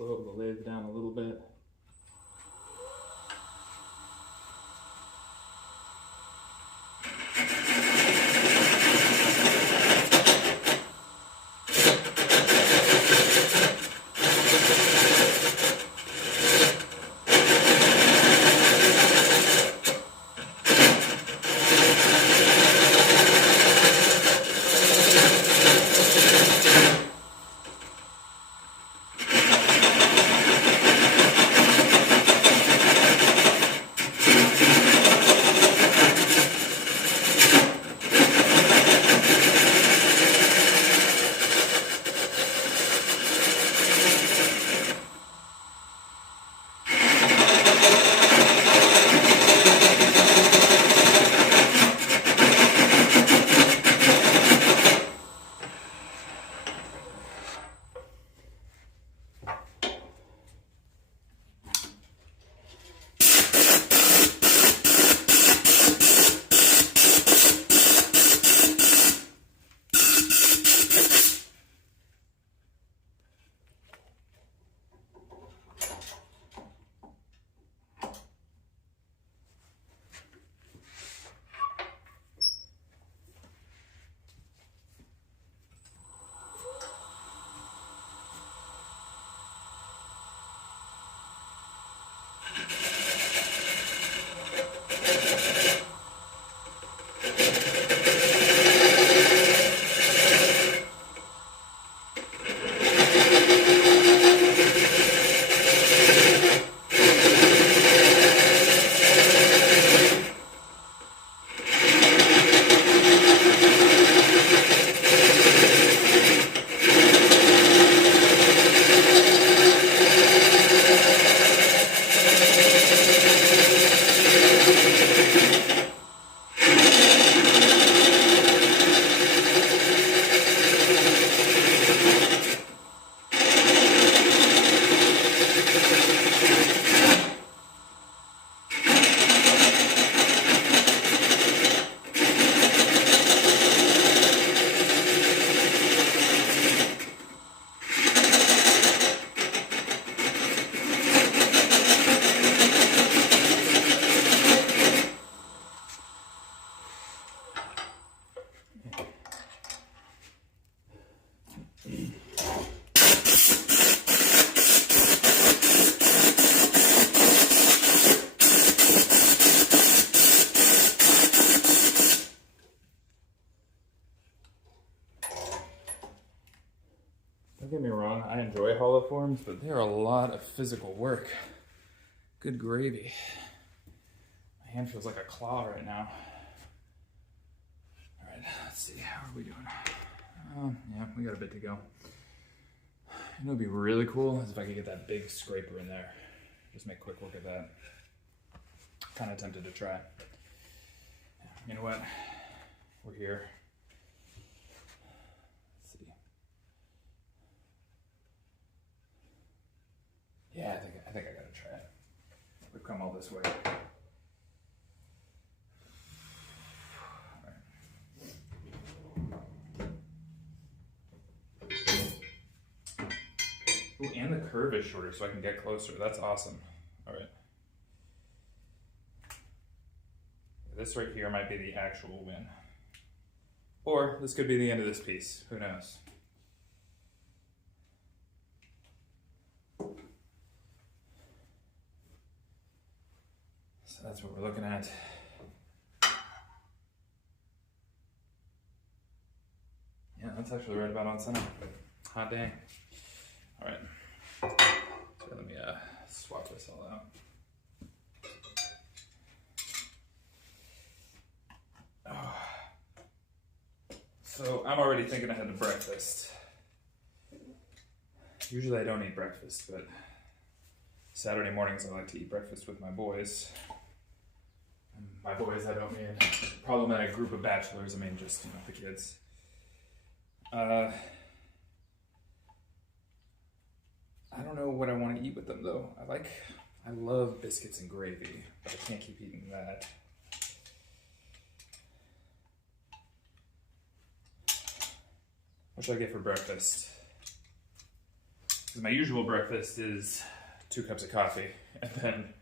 Slow the lathe down a little bit. wrong, I enjoy Hollowforms, but they're a lot of physical work. Good gravy. My hand feels like a claw right now. All right, let's see, how are we doing? Yeah, we got a bit to go. You know, it'd be really cool is if I could get that big scraper in there. Just make quick work of that. Kind of tempted to try. You know what? We're here. Let's see. Yeah, I think I gotta try it. We've come all this way. Ooh, and the curve is shorter so I can get closer. That's awesome. All right. This right here might be the actual win. Or this could be the end of this piece. Who knows? So that's what we're looking at. Yeah, that's actually right about on center. Hot dang. All right, so let me swap this all out. Oh. So I'm already thinking ahead to breakfast. Usually I don't eat breakfast, but Saturday mornings I like to eat breakfast with my boys. And by boys, I don't mean a problematic group of bachelors, I mean just, you know, the kids. I don't know what I want to eat with them though. I love biscuits and gravy, but I can't keep eating that. What should I get for breakfast? Because my usual breakfast is 2 cups of coffee and then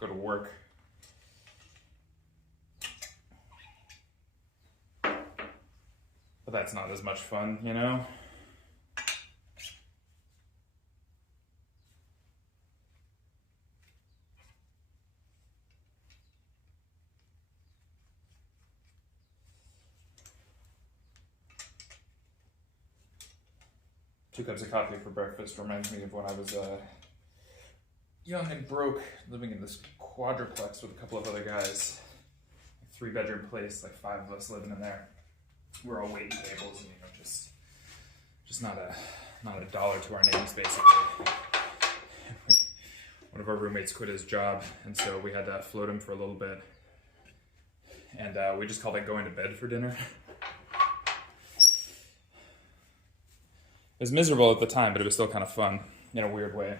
go to work. But that's not as much fun, you know? Two cups of coffee for breakfast reminds me of when I was young and broke, living in this quadruplex with a couple of other guys. 3-bedroom place, like 5 of us living in there. We're all waiting tables and, you know, just not a dollar to our names, basically. One of our roommates quit his job, and so we had to float him for a little bit. And we just called it going to bed for dinner. It was miserable at the time, but it was still kind of fun in a weird way.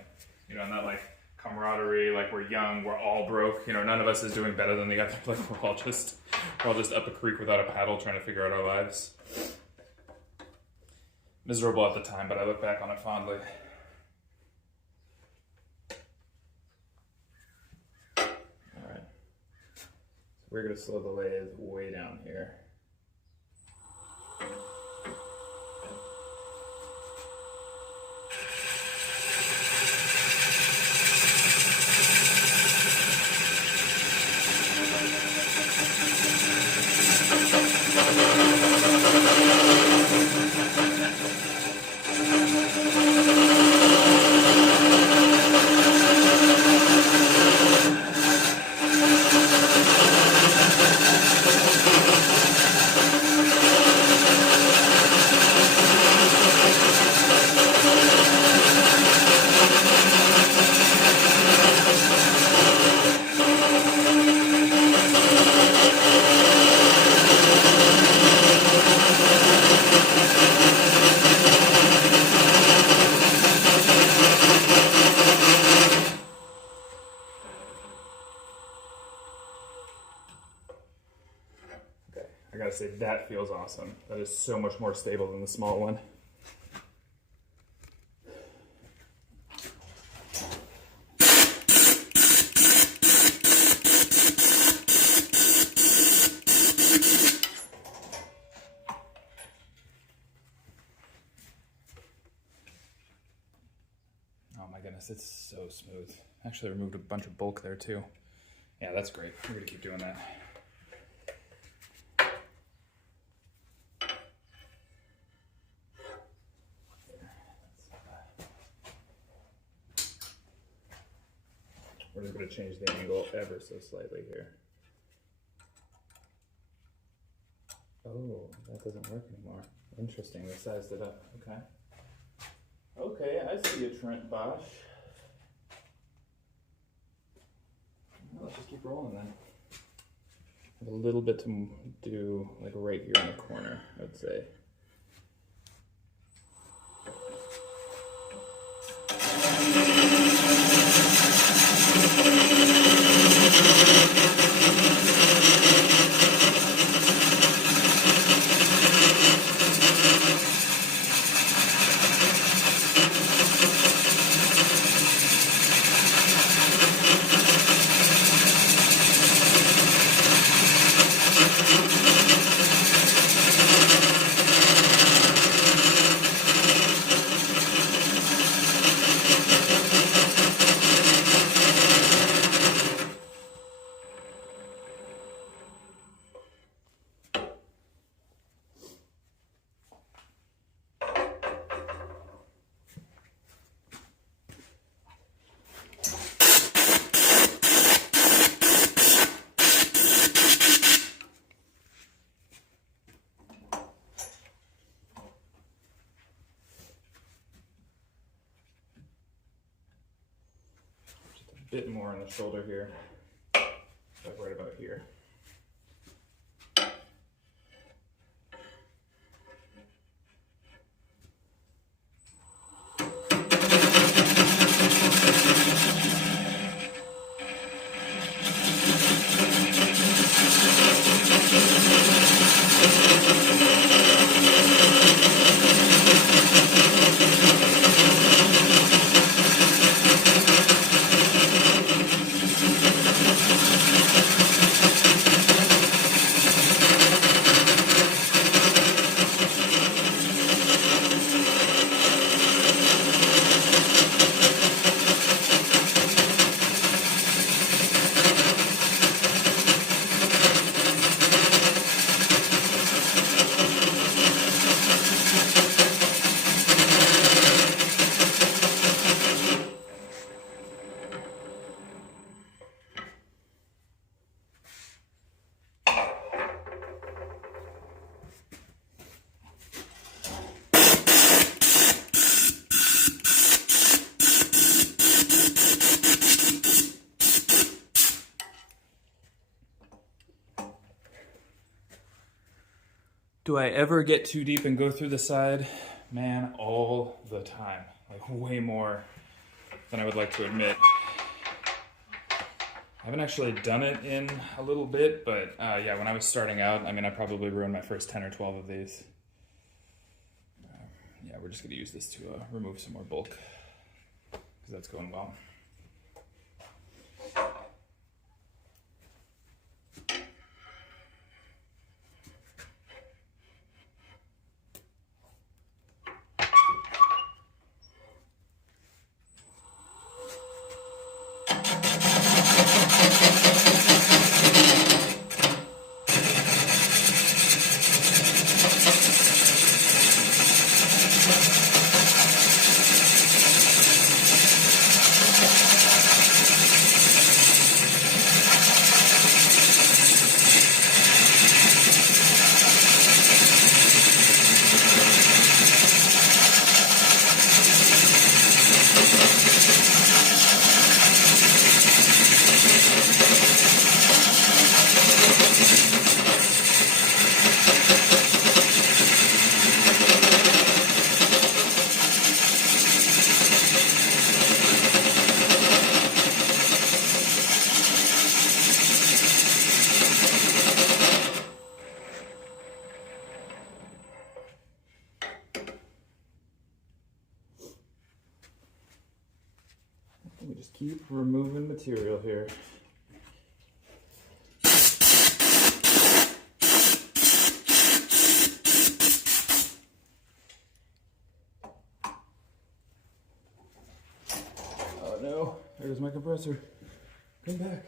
You know, and that like camaraderie, like we're young, we're all broke, you know, none of us is doing better than the other, like we're all just up a creek without a paddle trying to figure out our lives. Miserable at the time, but I look back on it fondly. All right, so we're gonna slow the lathe way down here. I gotta say, that feels awesome. That is so much more stable than the small one. Oh my goodness, it's so smooth. Actually removed a bunch of bulk there too. Yeah, that's great. We're gonna keep doing that. to change the angle ever so slightly here. Oh, that doesn't work anymore. Interesting, they sized it up. Okay. Okay, I see you, Trent Bosch. Well, let's just keep rolling then. I have a little bit to do, like right here in the corner, I would say. Bit more on the shoulder here, like right about here. Do I ever get too deep and go through the side? Man, all the time. Like way more than I would like to admit. I haven't actually done it in a little bit, but yeah, when I was starting out, I mean, I probably ruined my first 10 or 12 of these. Yeah, we're just gonna use this to remove some more bulk, because that's going well. We just keep removing material here. Oh no, there's my compressor. Come back.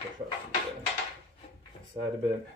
Push up to the side a bit.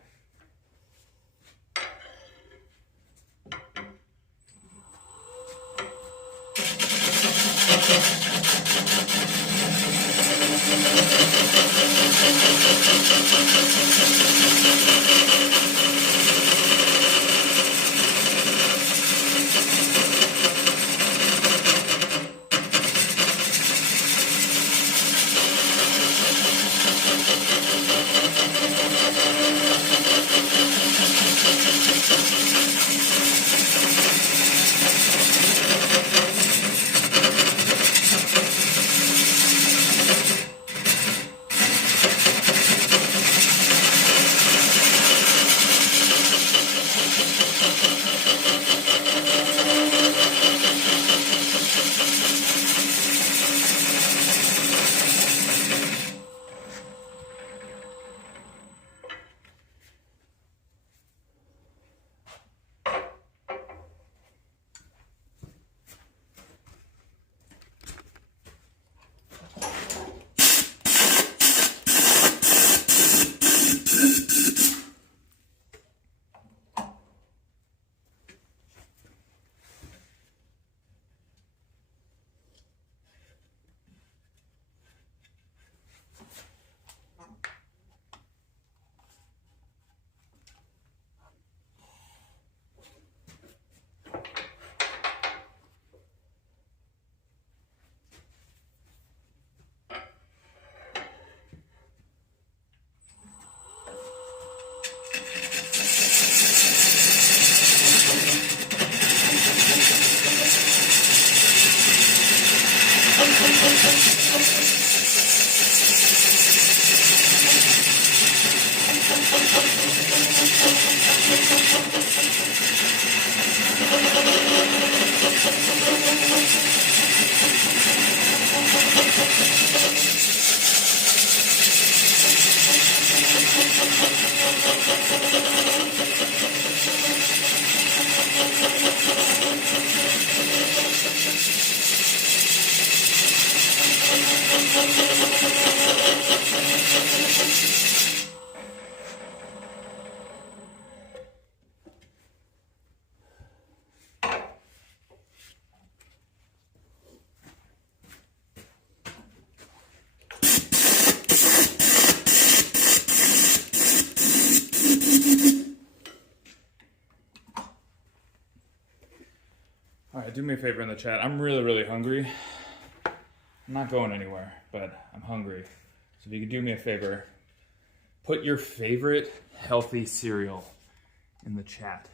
Alright, do me a favor in the chat. I'm really, really hungry. I'm not going anywhere, but I'm hungry. So if you could do me a favor, put your favorite healthy cereal in the chat.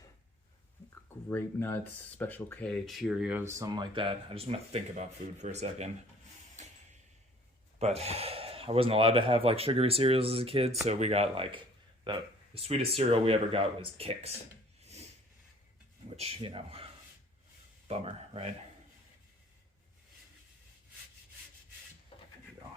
Grape Nuts, Special K, Cheerios, something like that. I just want to think about food for a second. But I wasn't allowed to have like sugary cereals as a kid, so we got like the sweetest cereal we ever got was Kix. Which, you know, bummer, right? Here we go.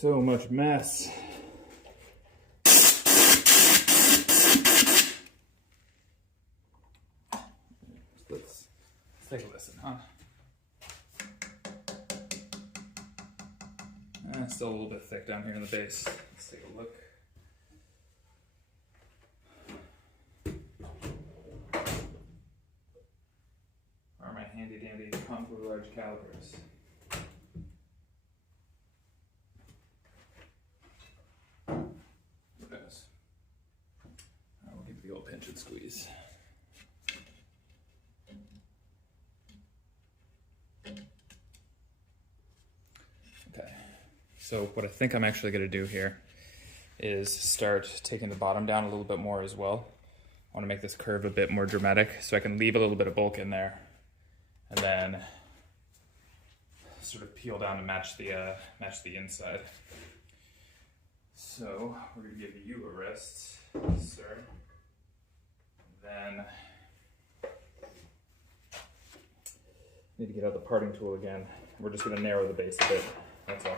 So much mess. Let's take a listen, huh? Still a little bit thick down here in the base. Let's take a look. Where are my handy dandy contour large calipers? Who knows? We'll give it the old pinch and squeeze. Okay, so what I think I'm actually going to do here is start taking the bottom down a little bit more as well. I want to make this curve a bit more dramatic so I can leave a little bit of bulk in there and then sort of peel down to match the inside. So we're going to give you a rest, sir. Then need to get out the parting tool again. We're just going to narrow the base a bit. That's all.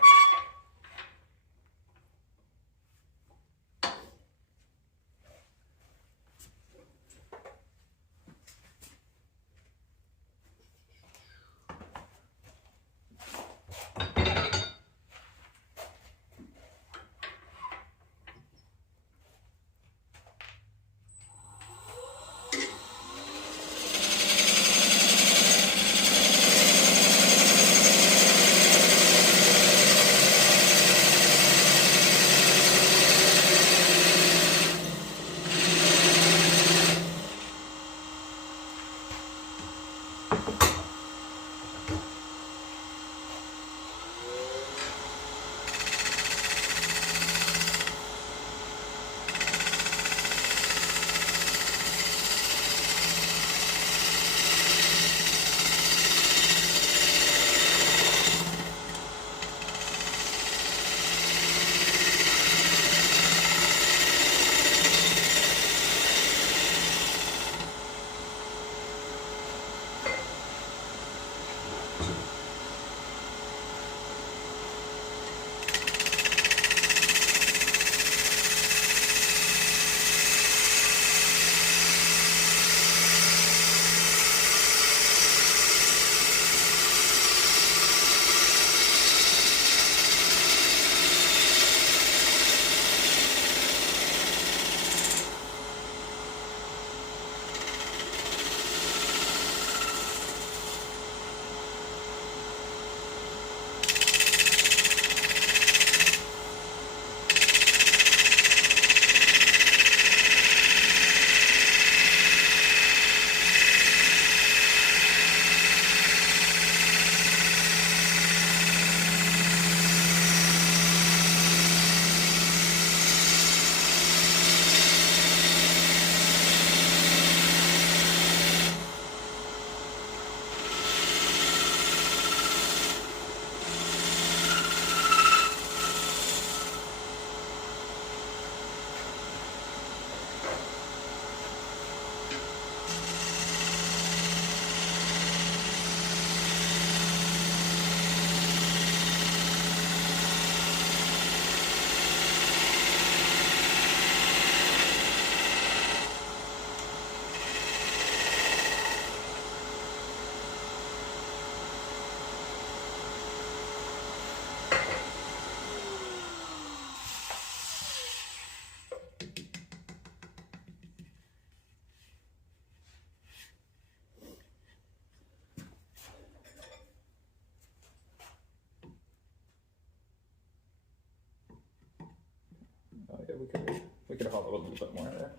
We could hollow a little bit more there.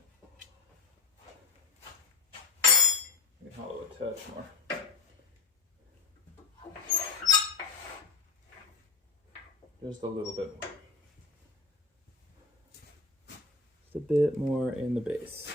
We can hollow a touch more. Just a little bit more. Just a bit more in the base.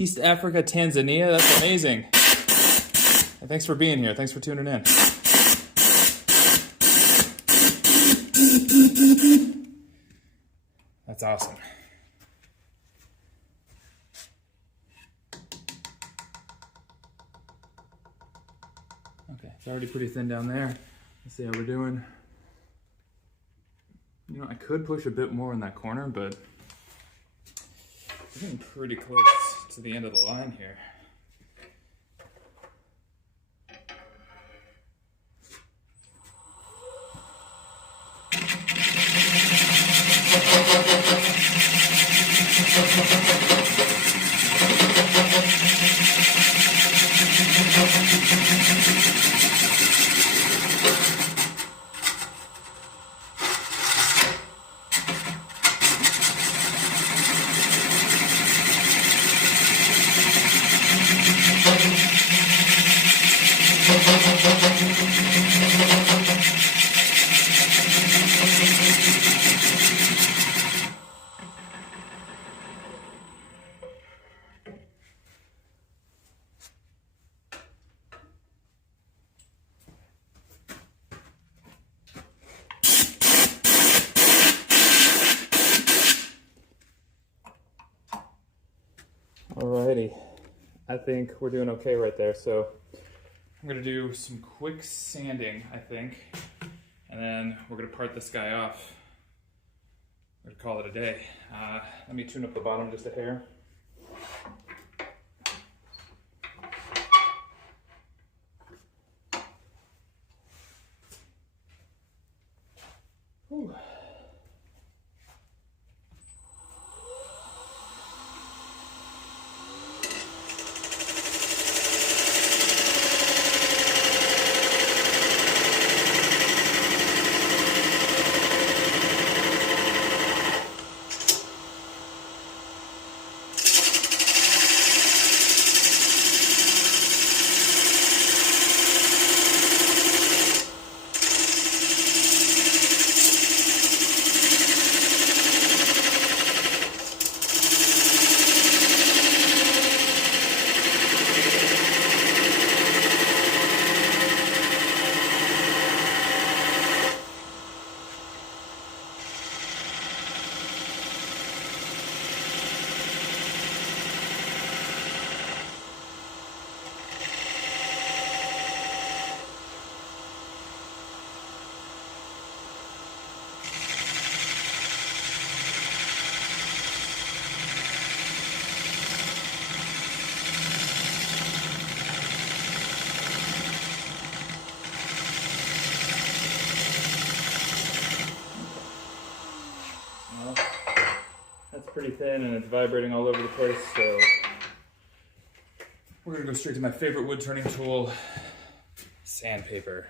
East Africa, Tanzania. That's amazing. And thanks for being here. Thanks for tuning in. That's awesome. Okay, it's already pretty thin down there. Let's see how we're doing. You know, I could push a bit more in that corner, but we're getting pretty close to the end of the line here. Alrighty, I think we're doing okay right there. So I'm gonna do some quick sanding, I think, and then we're gonna part this guy off. We're gonna call it a day. Let me tune up the bottom just a hair. Whew. Pretty thin and it's vibrating all over the place, so we're gonna go straight to my favorite wood turning tool, sandpaper.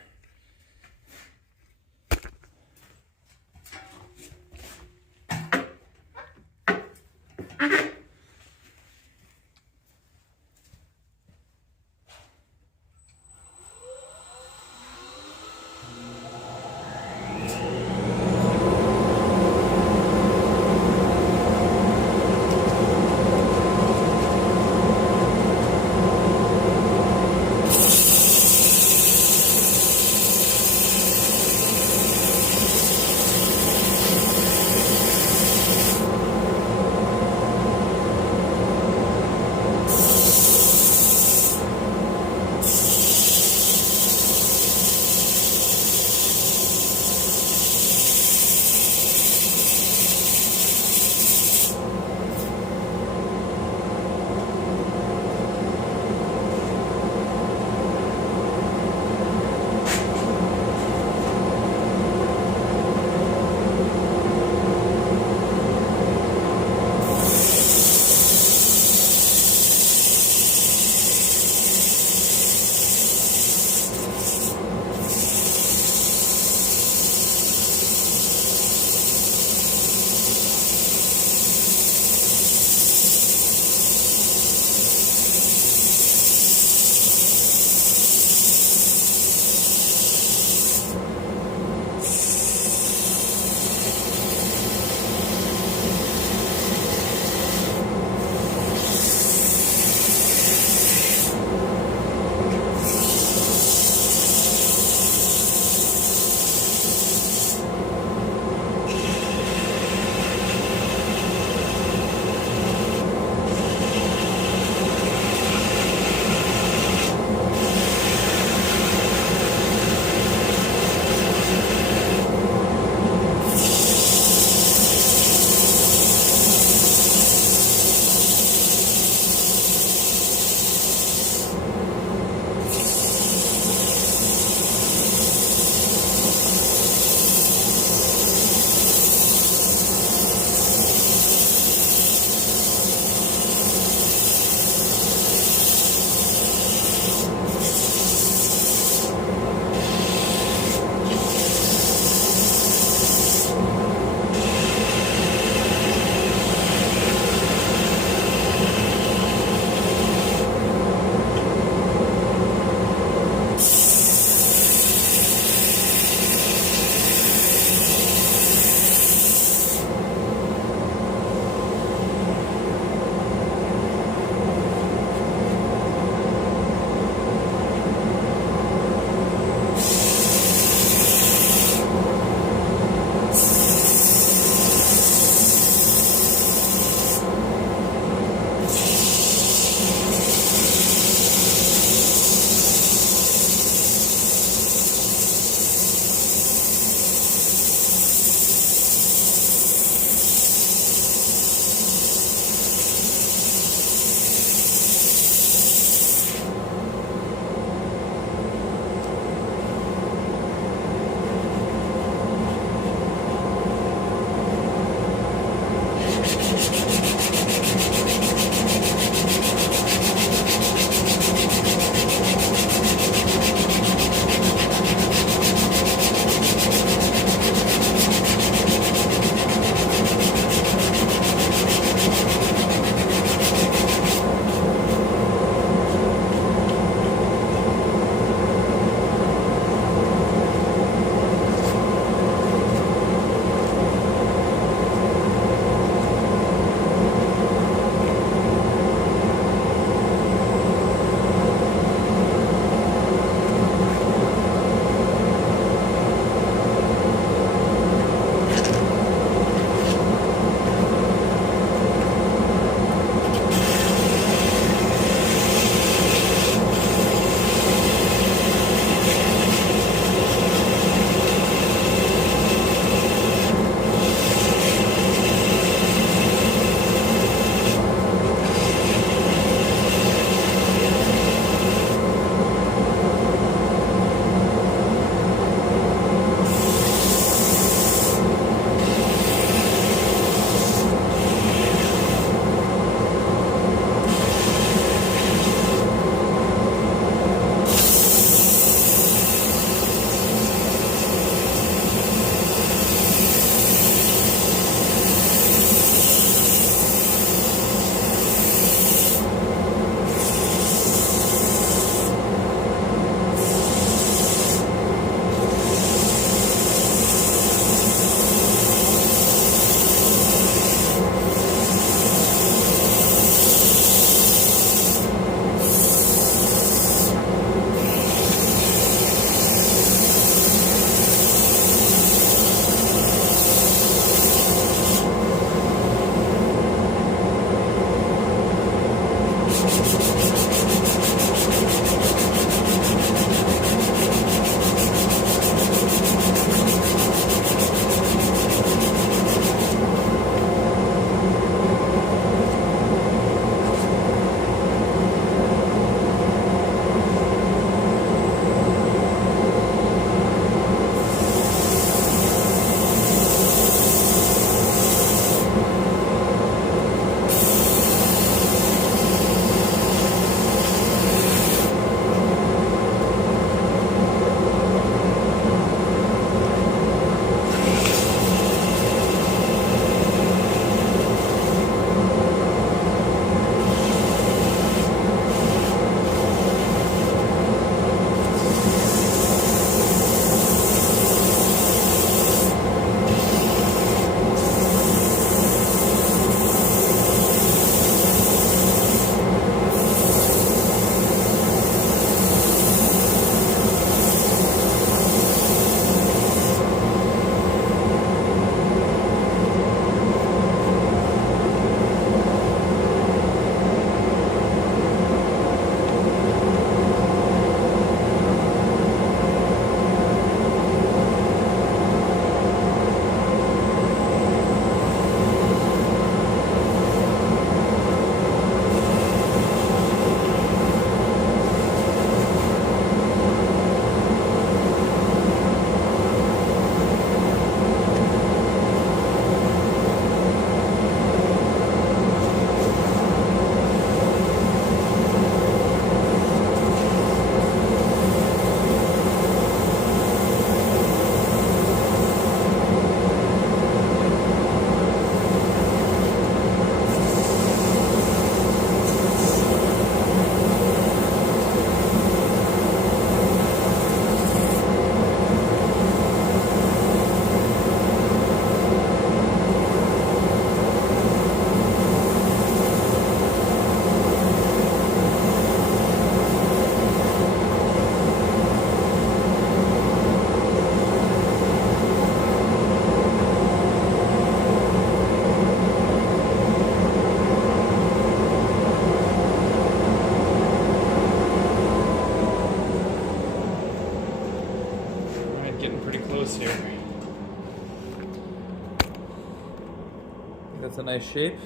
into nice shape.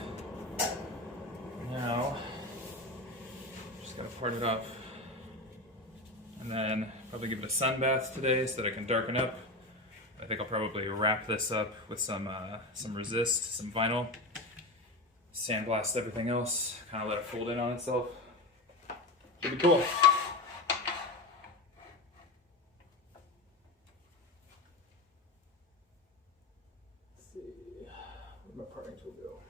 Now, just gotta part it off. And then probably give it a sun bath today so that I can darken up. I think I'll probably wrap this up with some resist, some vinyl, sandblast everything else, kind of let it fold in on itself. Should be cool. Let's see, where'd my parting tool go?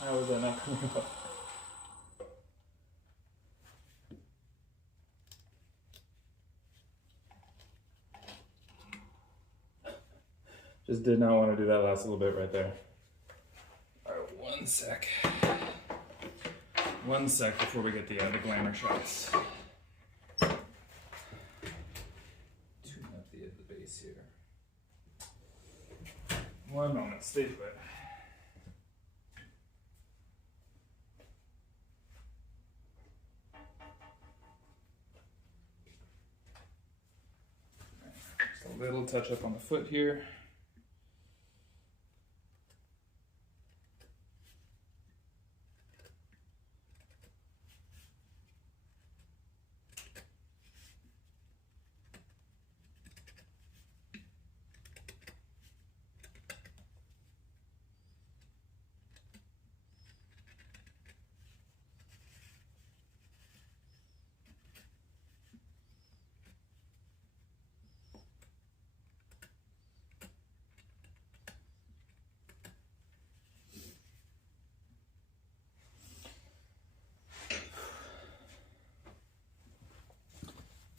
How is that not coming up? Just did not want to do that last little bit right there. All right, one sec. One sec before we get the glamour shots. Tune up the base here. One moment, stay put. Just a little touch up on the foot here.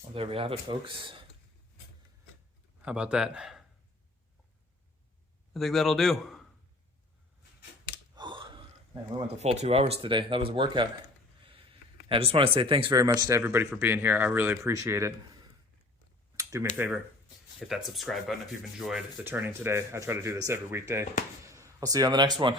Well, there we have it, folks. How about that? I think that'll do. Man, we went the full 2 hours today. That was a workout. I just want to say thanks very much to everybody for being here. I really appreciate it. Do me a favor, hit that subscribe button if you've enjoyed the turning today. I try to do this every weekday. I'll see you on the next one.